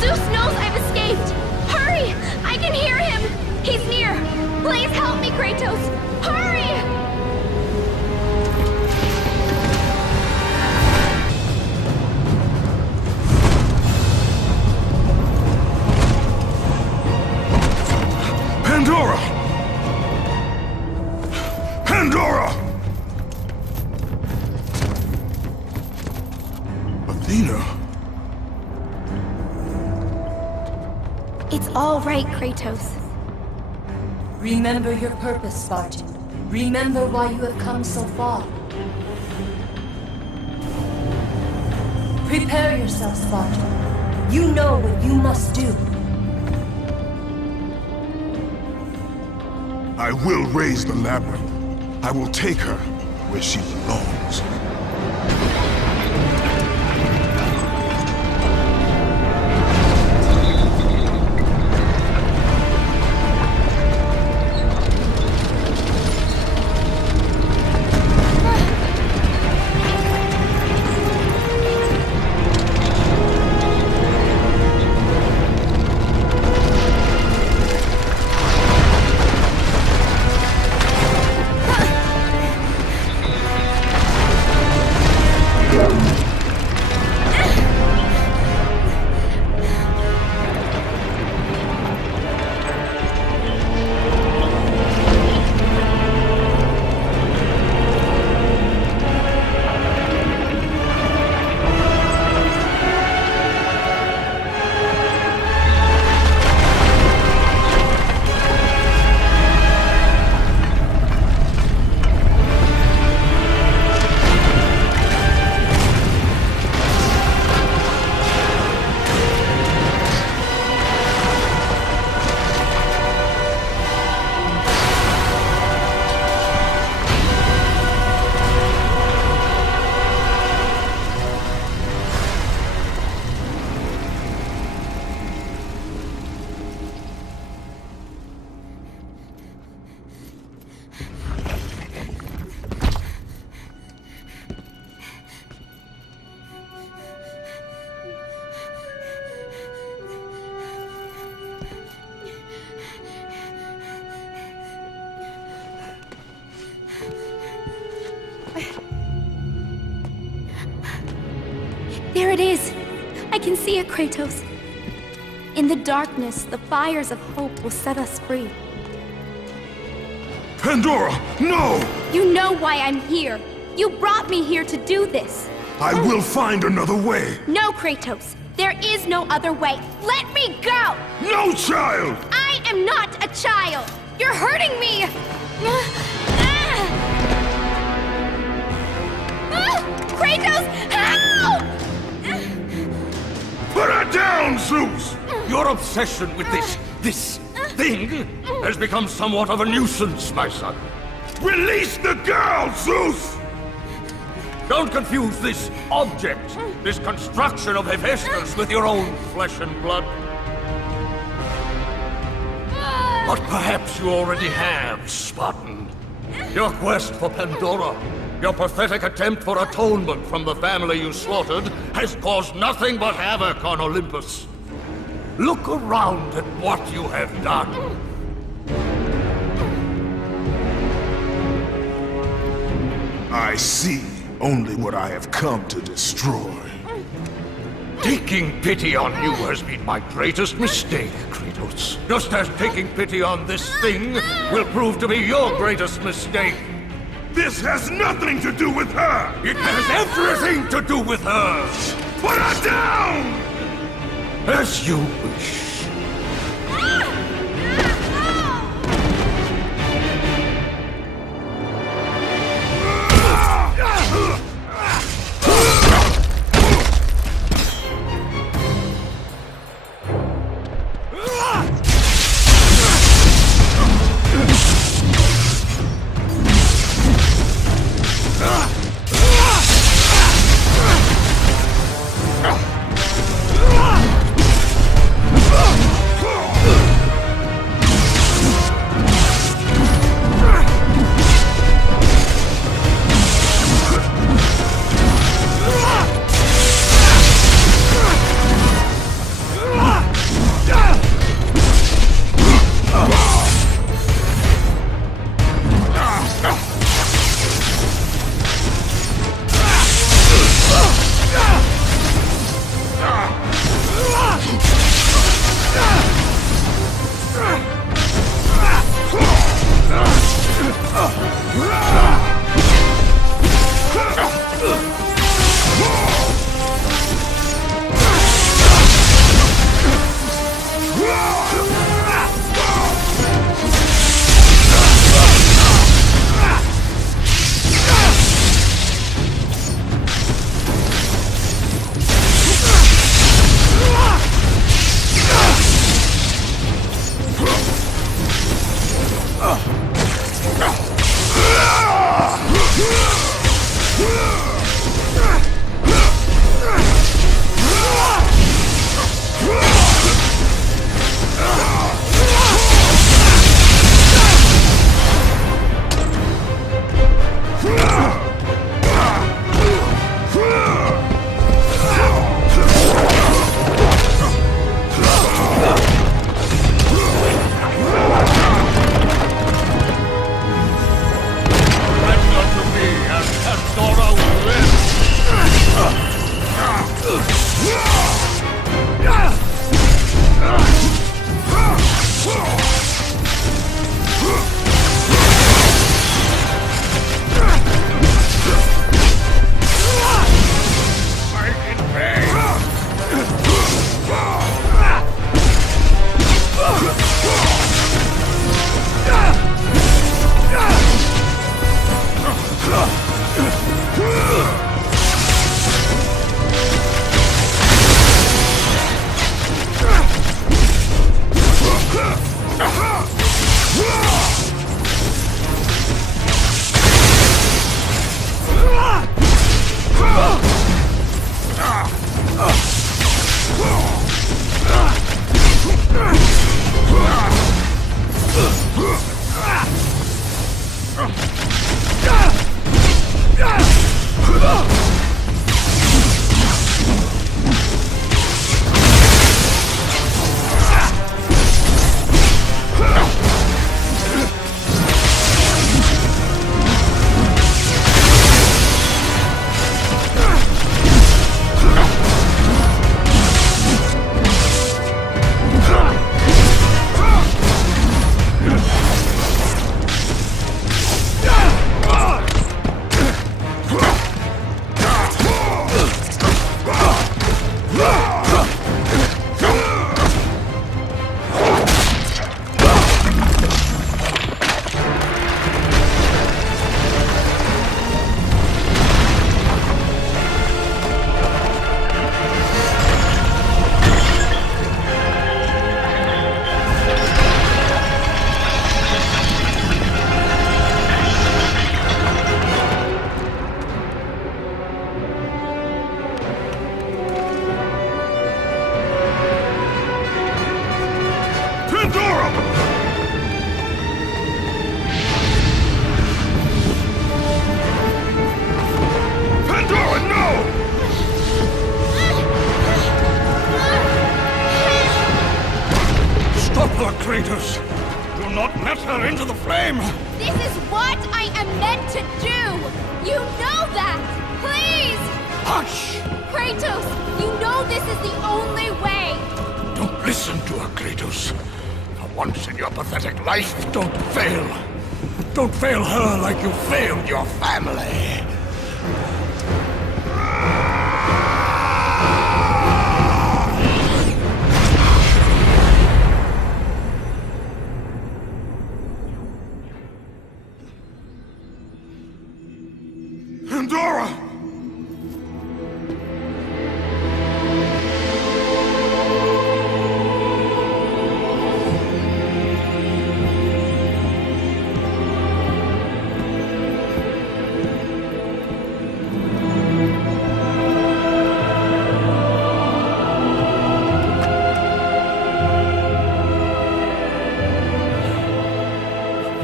Zeus knows I've escaped! Hurry! I can hear him! He's near! Please help me, Kratos! Hurry! Pandora! Pandora! Athena? It's all right, Kratos. Remember your purpose, Spartan. Remember why you have come so far. Prepare yourself, Spartan. You know what you must do. I will raise the labyrinth. I will take her where she belongs. There it is! I can see it, Kratos. In the darkness, the fires of hope will set us free. Pandora, no! You know why I'm here. You brought me here to do this. I will find another way. No, Kratos. There is no other way. Let me go! No, child! I am not a child! You're hurting me! Kratos, help! Put her down, Zeus! Your obsession with this thing has become somewhat of a nuisance, my son. Release the girl, Zeus! Don't confuse this object, this construction of Hephaestus, with your own flesh and blood. But perhaps you already have, Spartan. Your quest for Pandora, your pathetic attempt for atonement from the family you slaughtered, has caused nothing but havoc on Olympus. Look around at what you have done. I see only what I have come to destroy. Taking pity on you has been my greatest mistake, Kratos. Just as taking pity on this thing will prove to be your greatest mistake. This has nothing to do with her! It has everything to do with her! Put her down! As you wish. Kratos! Do not let her into the flame! This is what I am meant to do! You know that! Please! Hush! Kratos, you know this is the only way! Don't listen to her, Kratos. For once in your pathetic life, don't fail. Don't fail her like you failed your family. Pandora!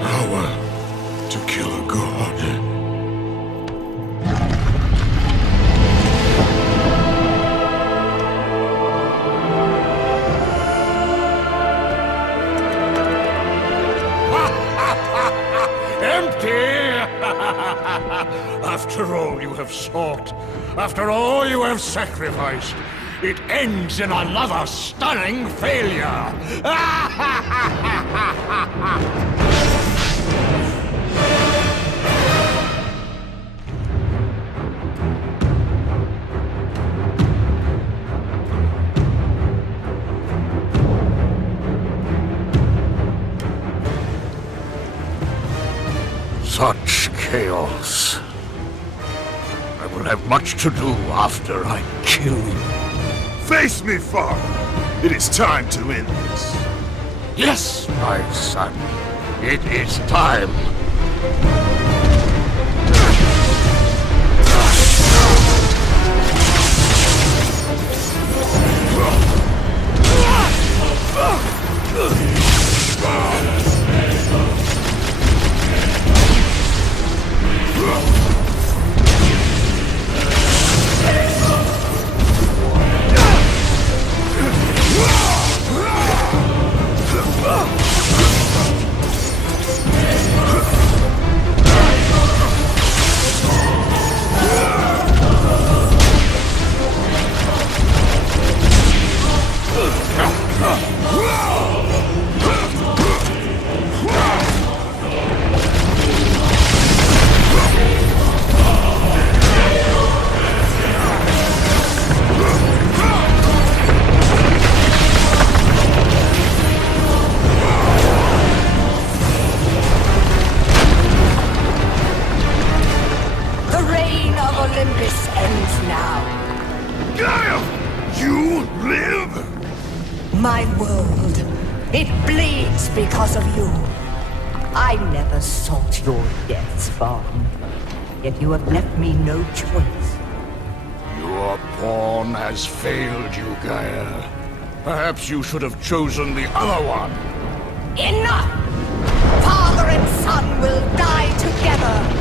Power to kill a god. After all you have sought, after all you have sacrificed, it ends in another stunning failure! Such chaos. I will have much to do after I kill you. Face me, father! It is time to end this. Yes, my son. It is time. Olympus ends now. Gaia! You live? My world, it bleeds because of you. I never sought your deaths, Vaughn. Yet you have left me no choice. Your pawn has failed you, Gaia. Perhaps you should have chosen the other one. Enough! Father and son will die together.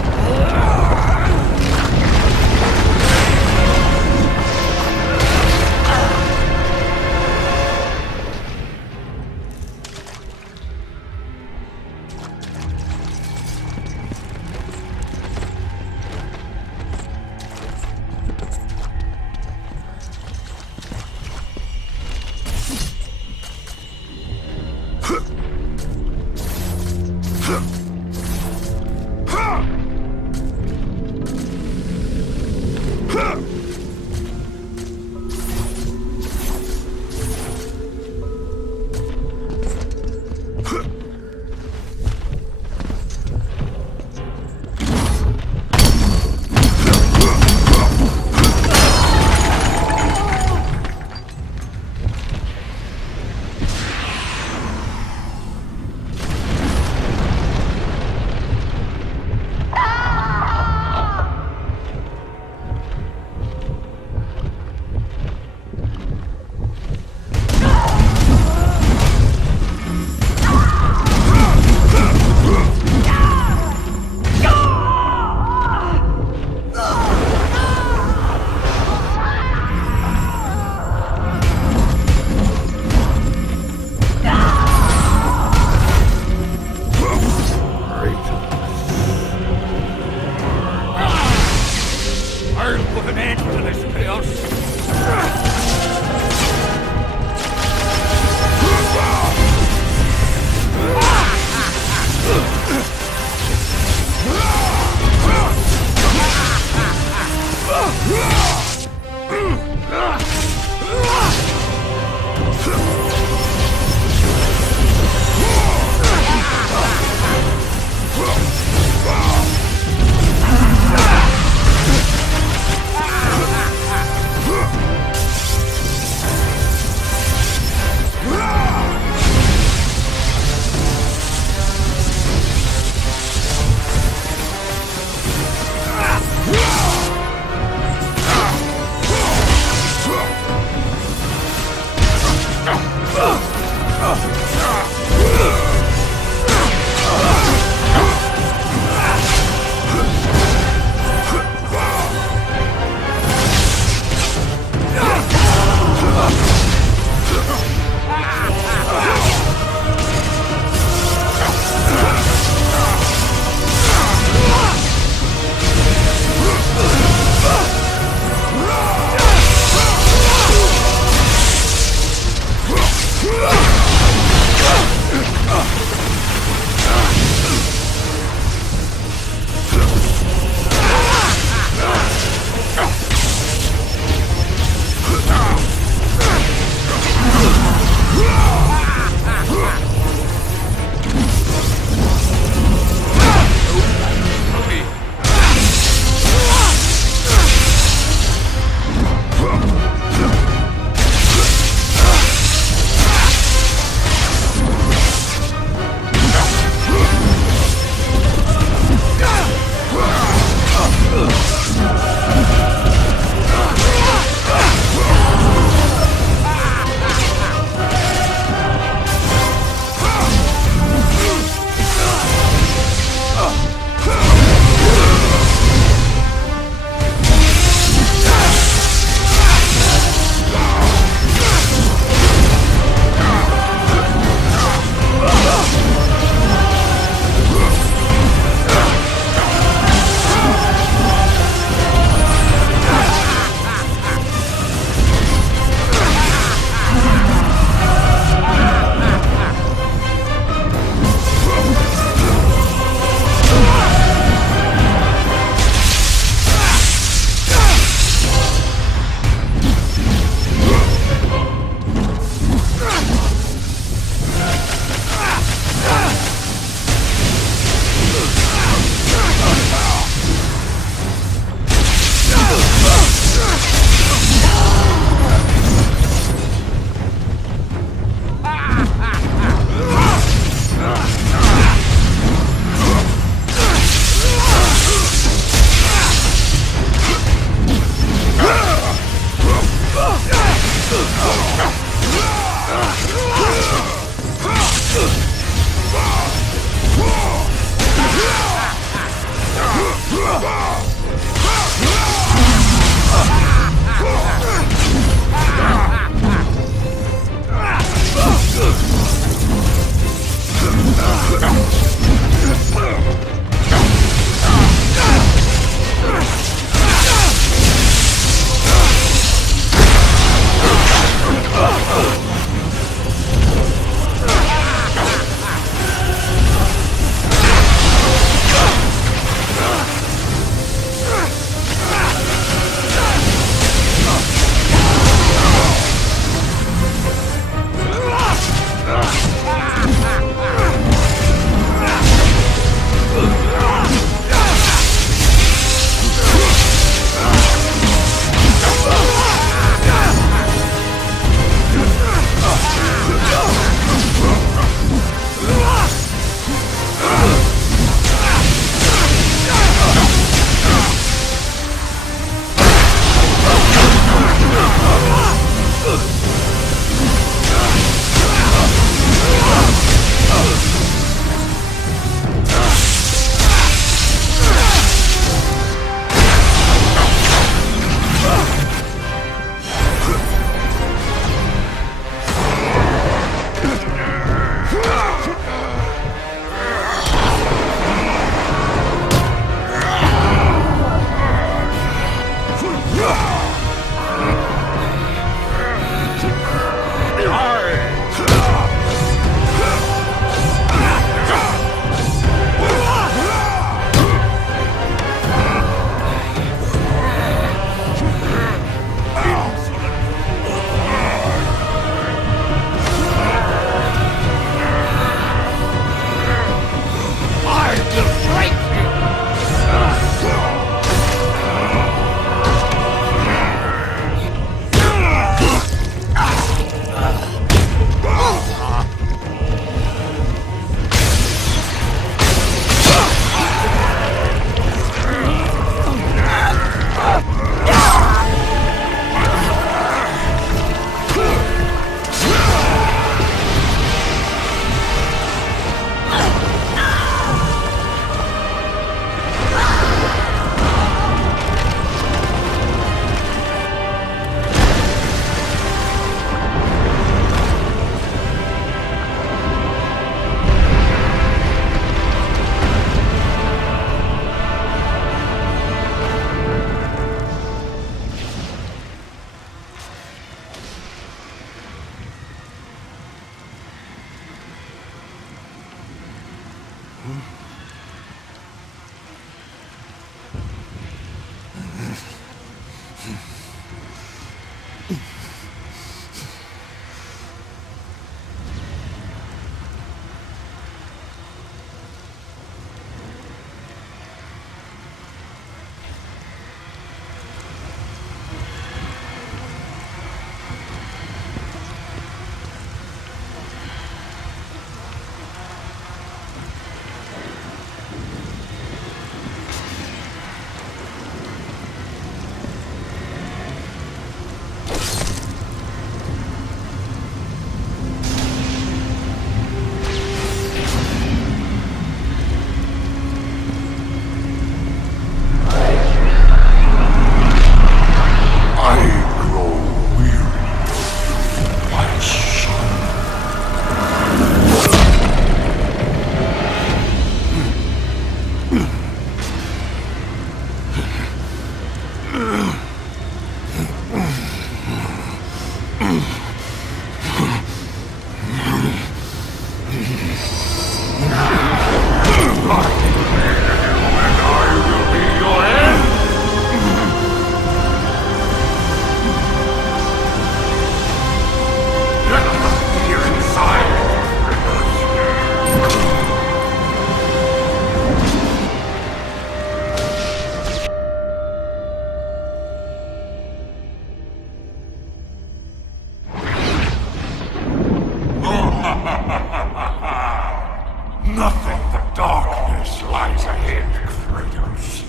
Nothing but darkness lies ahead, Kratos.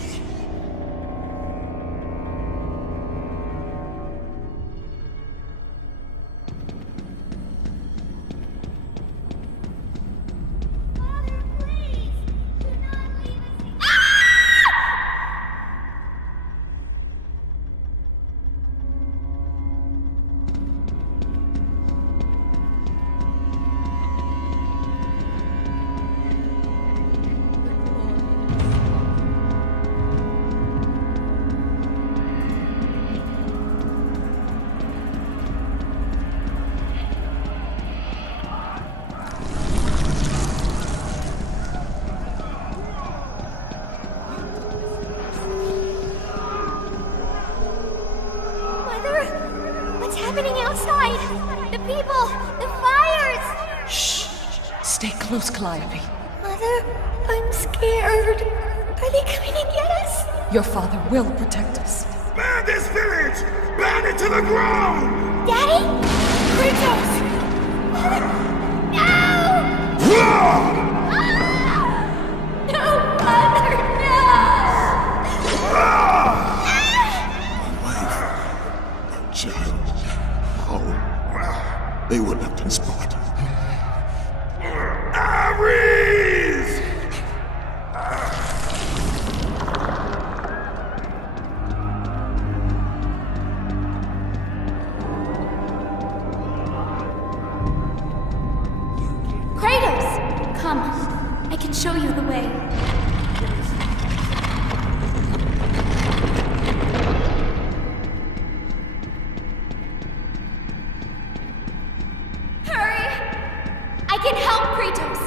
Stay close, Calliope. Mother, I'm scared. Are they coming to get us? Your father will protect us. Burn this village! Burn it to the ground! Daddy? Kratos! Mother! No! No, Mother, no! My child. Oh, they were left in Sparta. Ares! Kratos! Come, I can show you the way. Hurry! I can help, Kratos!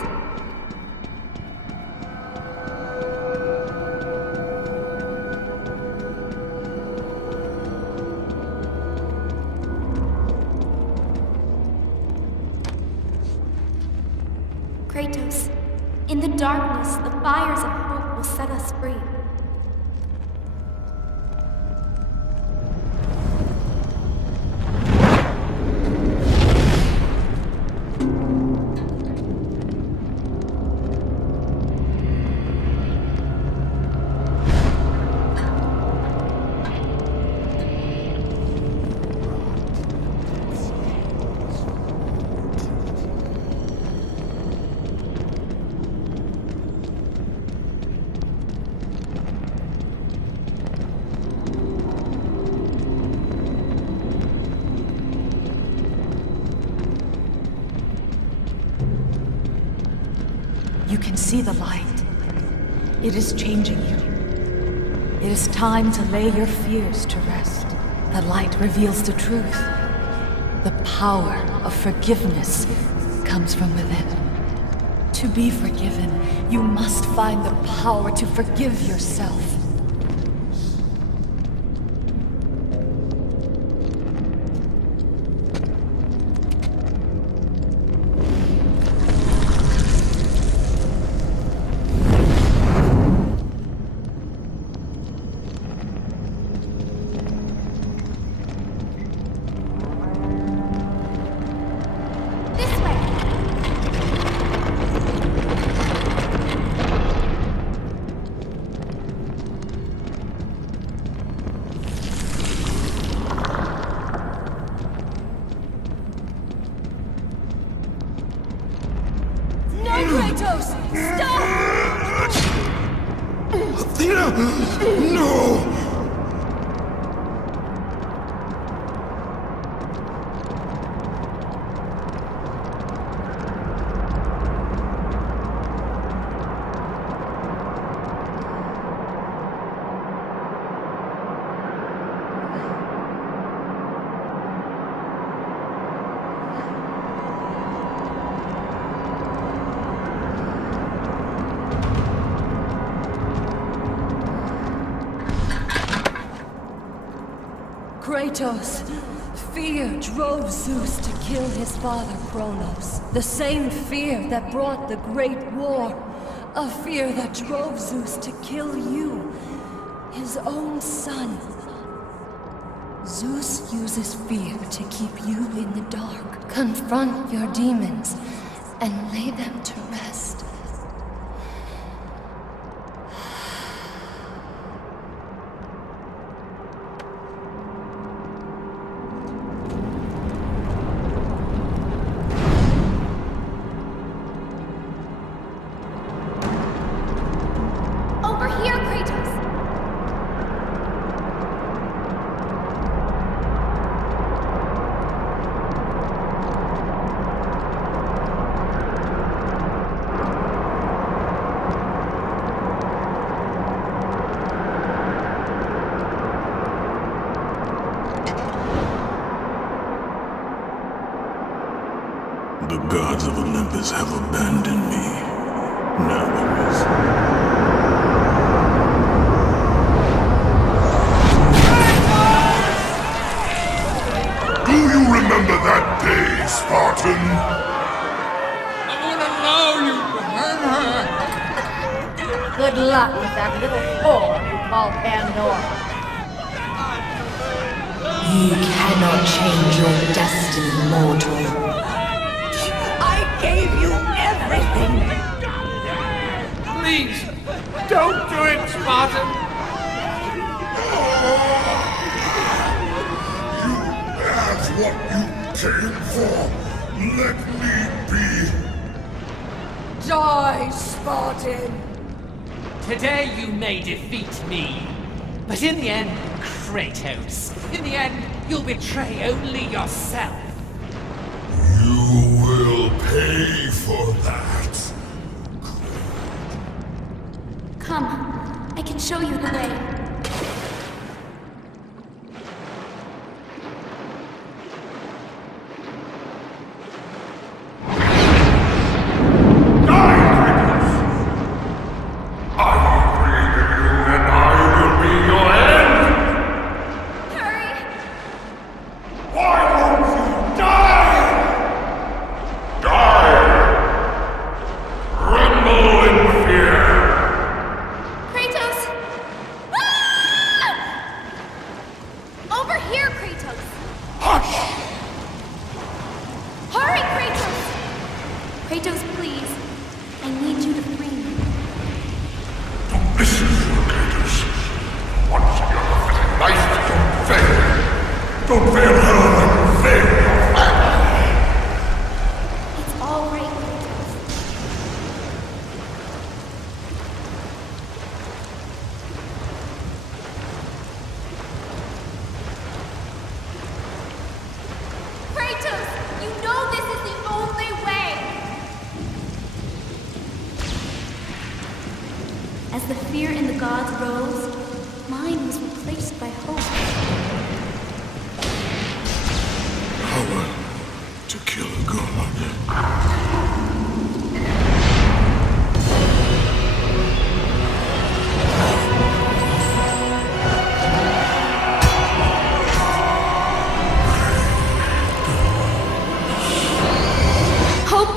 Kratos, in the darkness, the fires of hope will set us free. You can see the light. It is changing you. It is time to lay your fears to rest. The light reveals the truth. The power of forgiveness comes from within. To be forgiven You must find the power to forgive yourself. This way! No, Kratos! Stop! Athena! No! Kratos, fear drove Zeus to kill his father Kronos. The same fear that brought the Great War. A fear that drove Zeus to kill you, his own son. Zeus uses fear to keep you in the dark. Confront your demons and lay them to rest. Over here, Kratos! The gods of Olympus have abandoned me. Now there is... Do you remember that day, Spartan? I wanna know you hurt her! Good luck with that little whore you call Pandora. You cannot change your destiny, mortal. I gave you everything! Please, don't do it, Spartan! That's what you came for. Let me be. Die, Spartan! Today you may defeat me, but in the end, Kratos, in the end, you'll betray only yourself. You will pay for that. Come, I can show you the way. Kratos, please. I need you to free me. Don't listen to her, Kratos. Once you're life, don't fail. Don't fail her like you failed your family. It's all right, Kratos. Kratos, you know this is the only way! As the fear in the gods rose, mine was replaced by hope. Power to kill a god.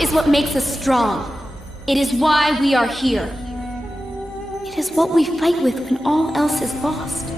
is what makes us strong. It is why we are here. It is what we fight with when all else is lost.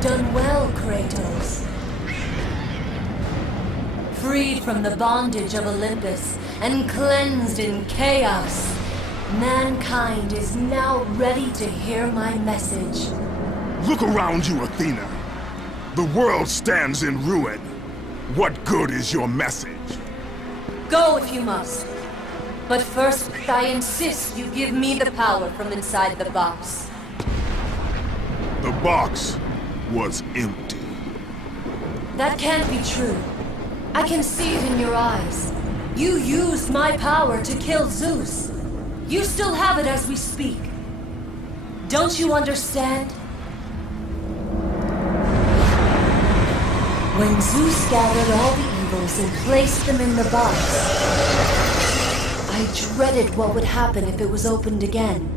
Done well, Kratos. Freed from the bondage of Olympus and cleansed in chaos, mankind is now ready to hear my message. Look around you, Athena. The world stands in ruin. What good is your message? Go if you must. But first, I insist you give me the power from inside the box. The box was empty. That can't be true. I can see it in your eyes. You used my power to kill Zeus. You still have it as we speak. Don't you understand? When Zeus gathered all the evils and placed them in the box, I dreaded what would happen if it was opened again.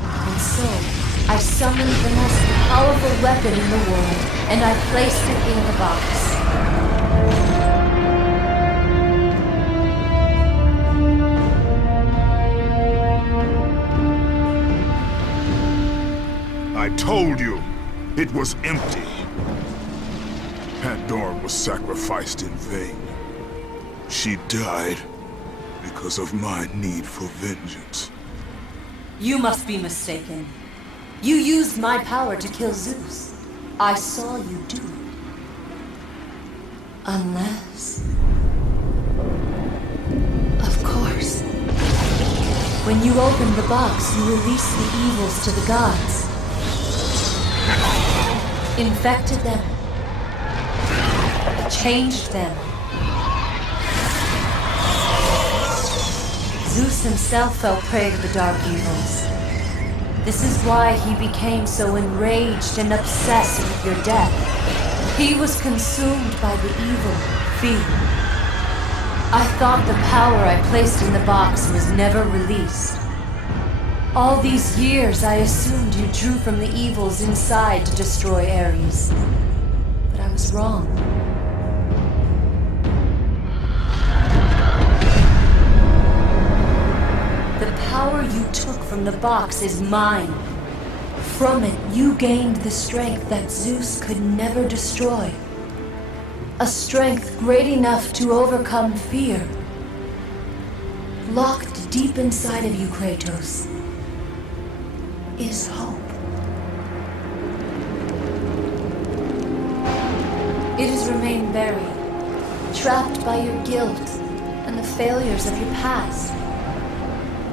And so, I summoned the most powerful weapon in the world, and I placed it in the box. I told you, it was empty. Pandora was sacrificed in vain. She died because of my need for vengeance. You must be mistaken. You used my power to kill Zeus. I saw you do it. Unless... Of course. When you opened the box, you released the evils to the gods. Infected them. Changed them. Zeus himself fell prey to the dark evils. This is why he became so enraged and obsessed with your death. He was consumed by the evil, fear. I thought the power I placed in the box was never released. All these years I assumed you drew from the evils inside to destroy Ares. But I was wrong. The power you took from the box is mine. From it, you gained the strength that Zeus could never destroy. A strength great enough to overcome fear. Locked deep inside of you, Kratos, is hope. It has remained buried, trapped by your guilt and the failures of your past.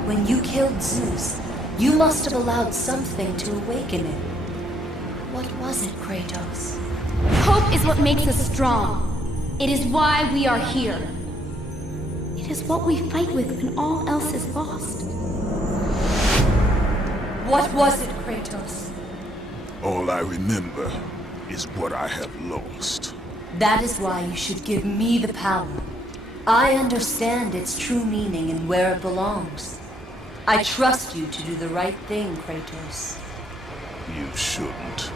When you killed Zeus, you must have allowed something to awaken it. What was it, Kratos? Hope is what makes us strong. It is why we are here. It is what we fight with when all else is lost. What was it, Kratos? All I remember is what I have lost. That is why you should give me the power. I understand its true meaning and where it belongs. I trust you to do the right thing, Kratos. You shouldn't.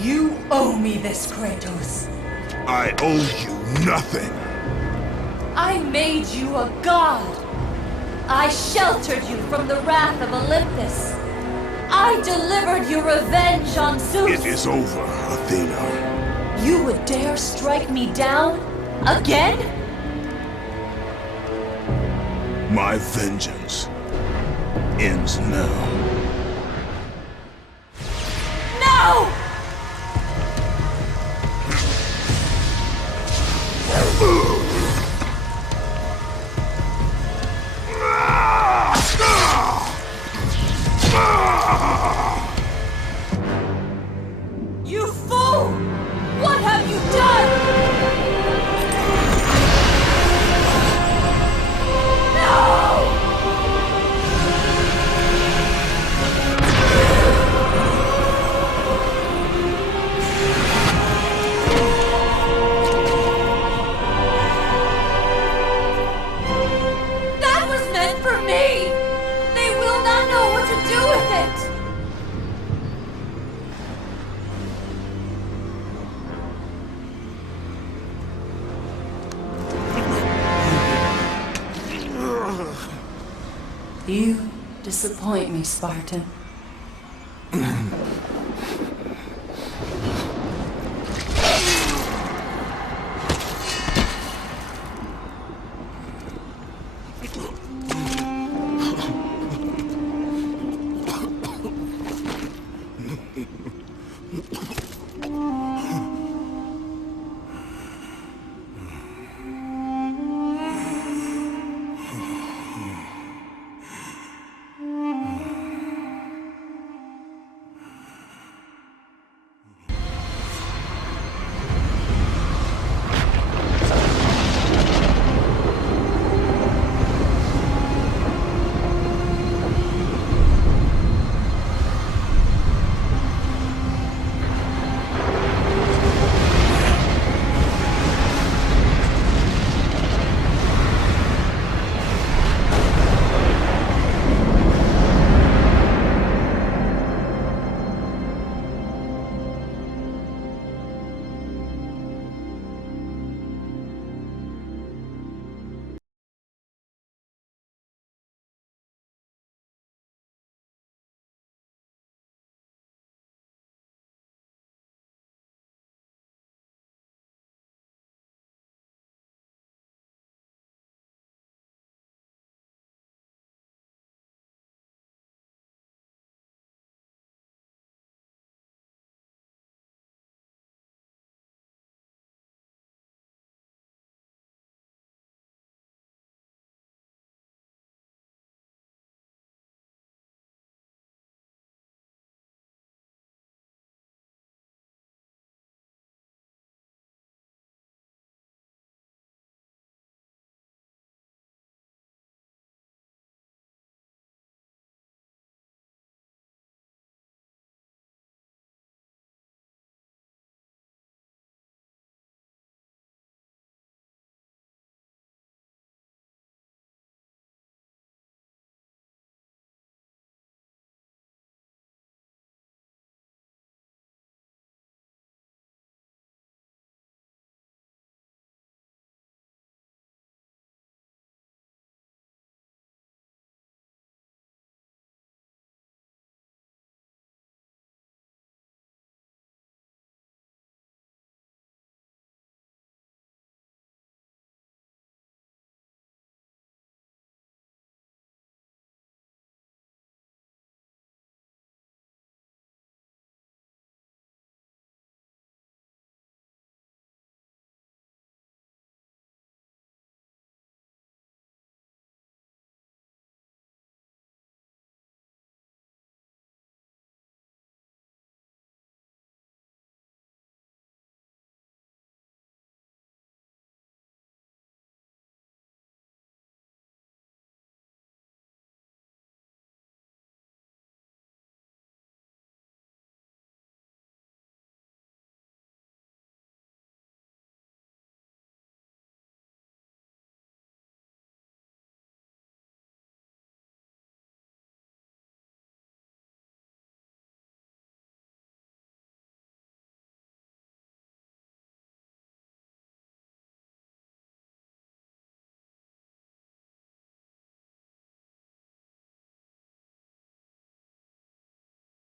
You owe me this, Kratos. I owe you nothing. I made you a god. I sheltered you from the wrath of Olympus. I delivered you revenge on Zeus. It is over, Athena. You would dare strike me down? Again? My vengeance ends now. No! You fool! What have you done? That was meant for me! They will not know what to do with it! You disappoint me, Spartan.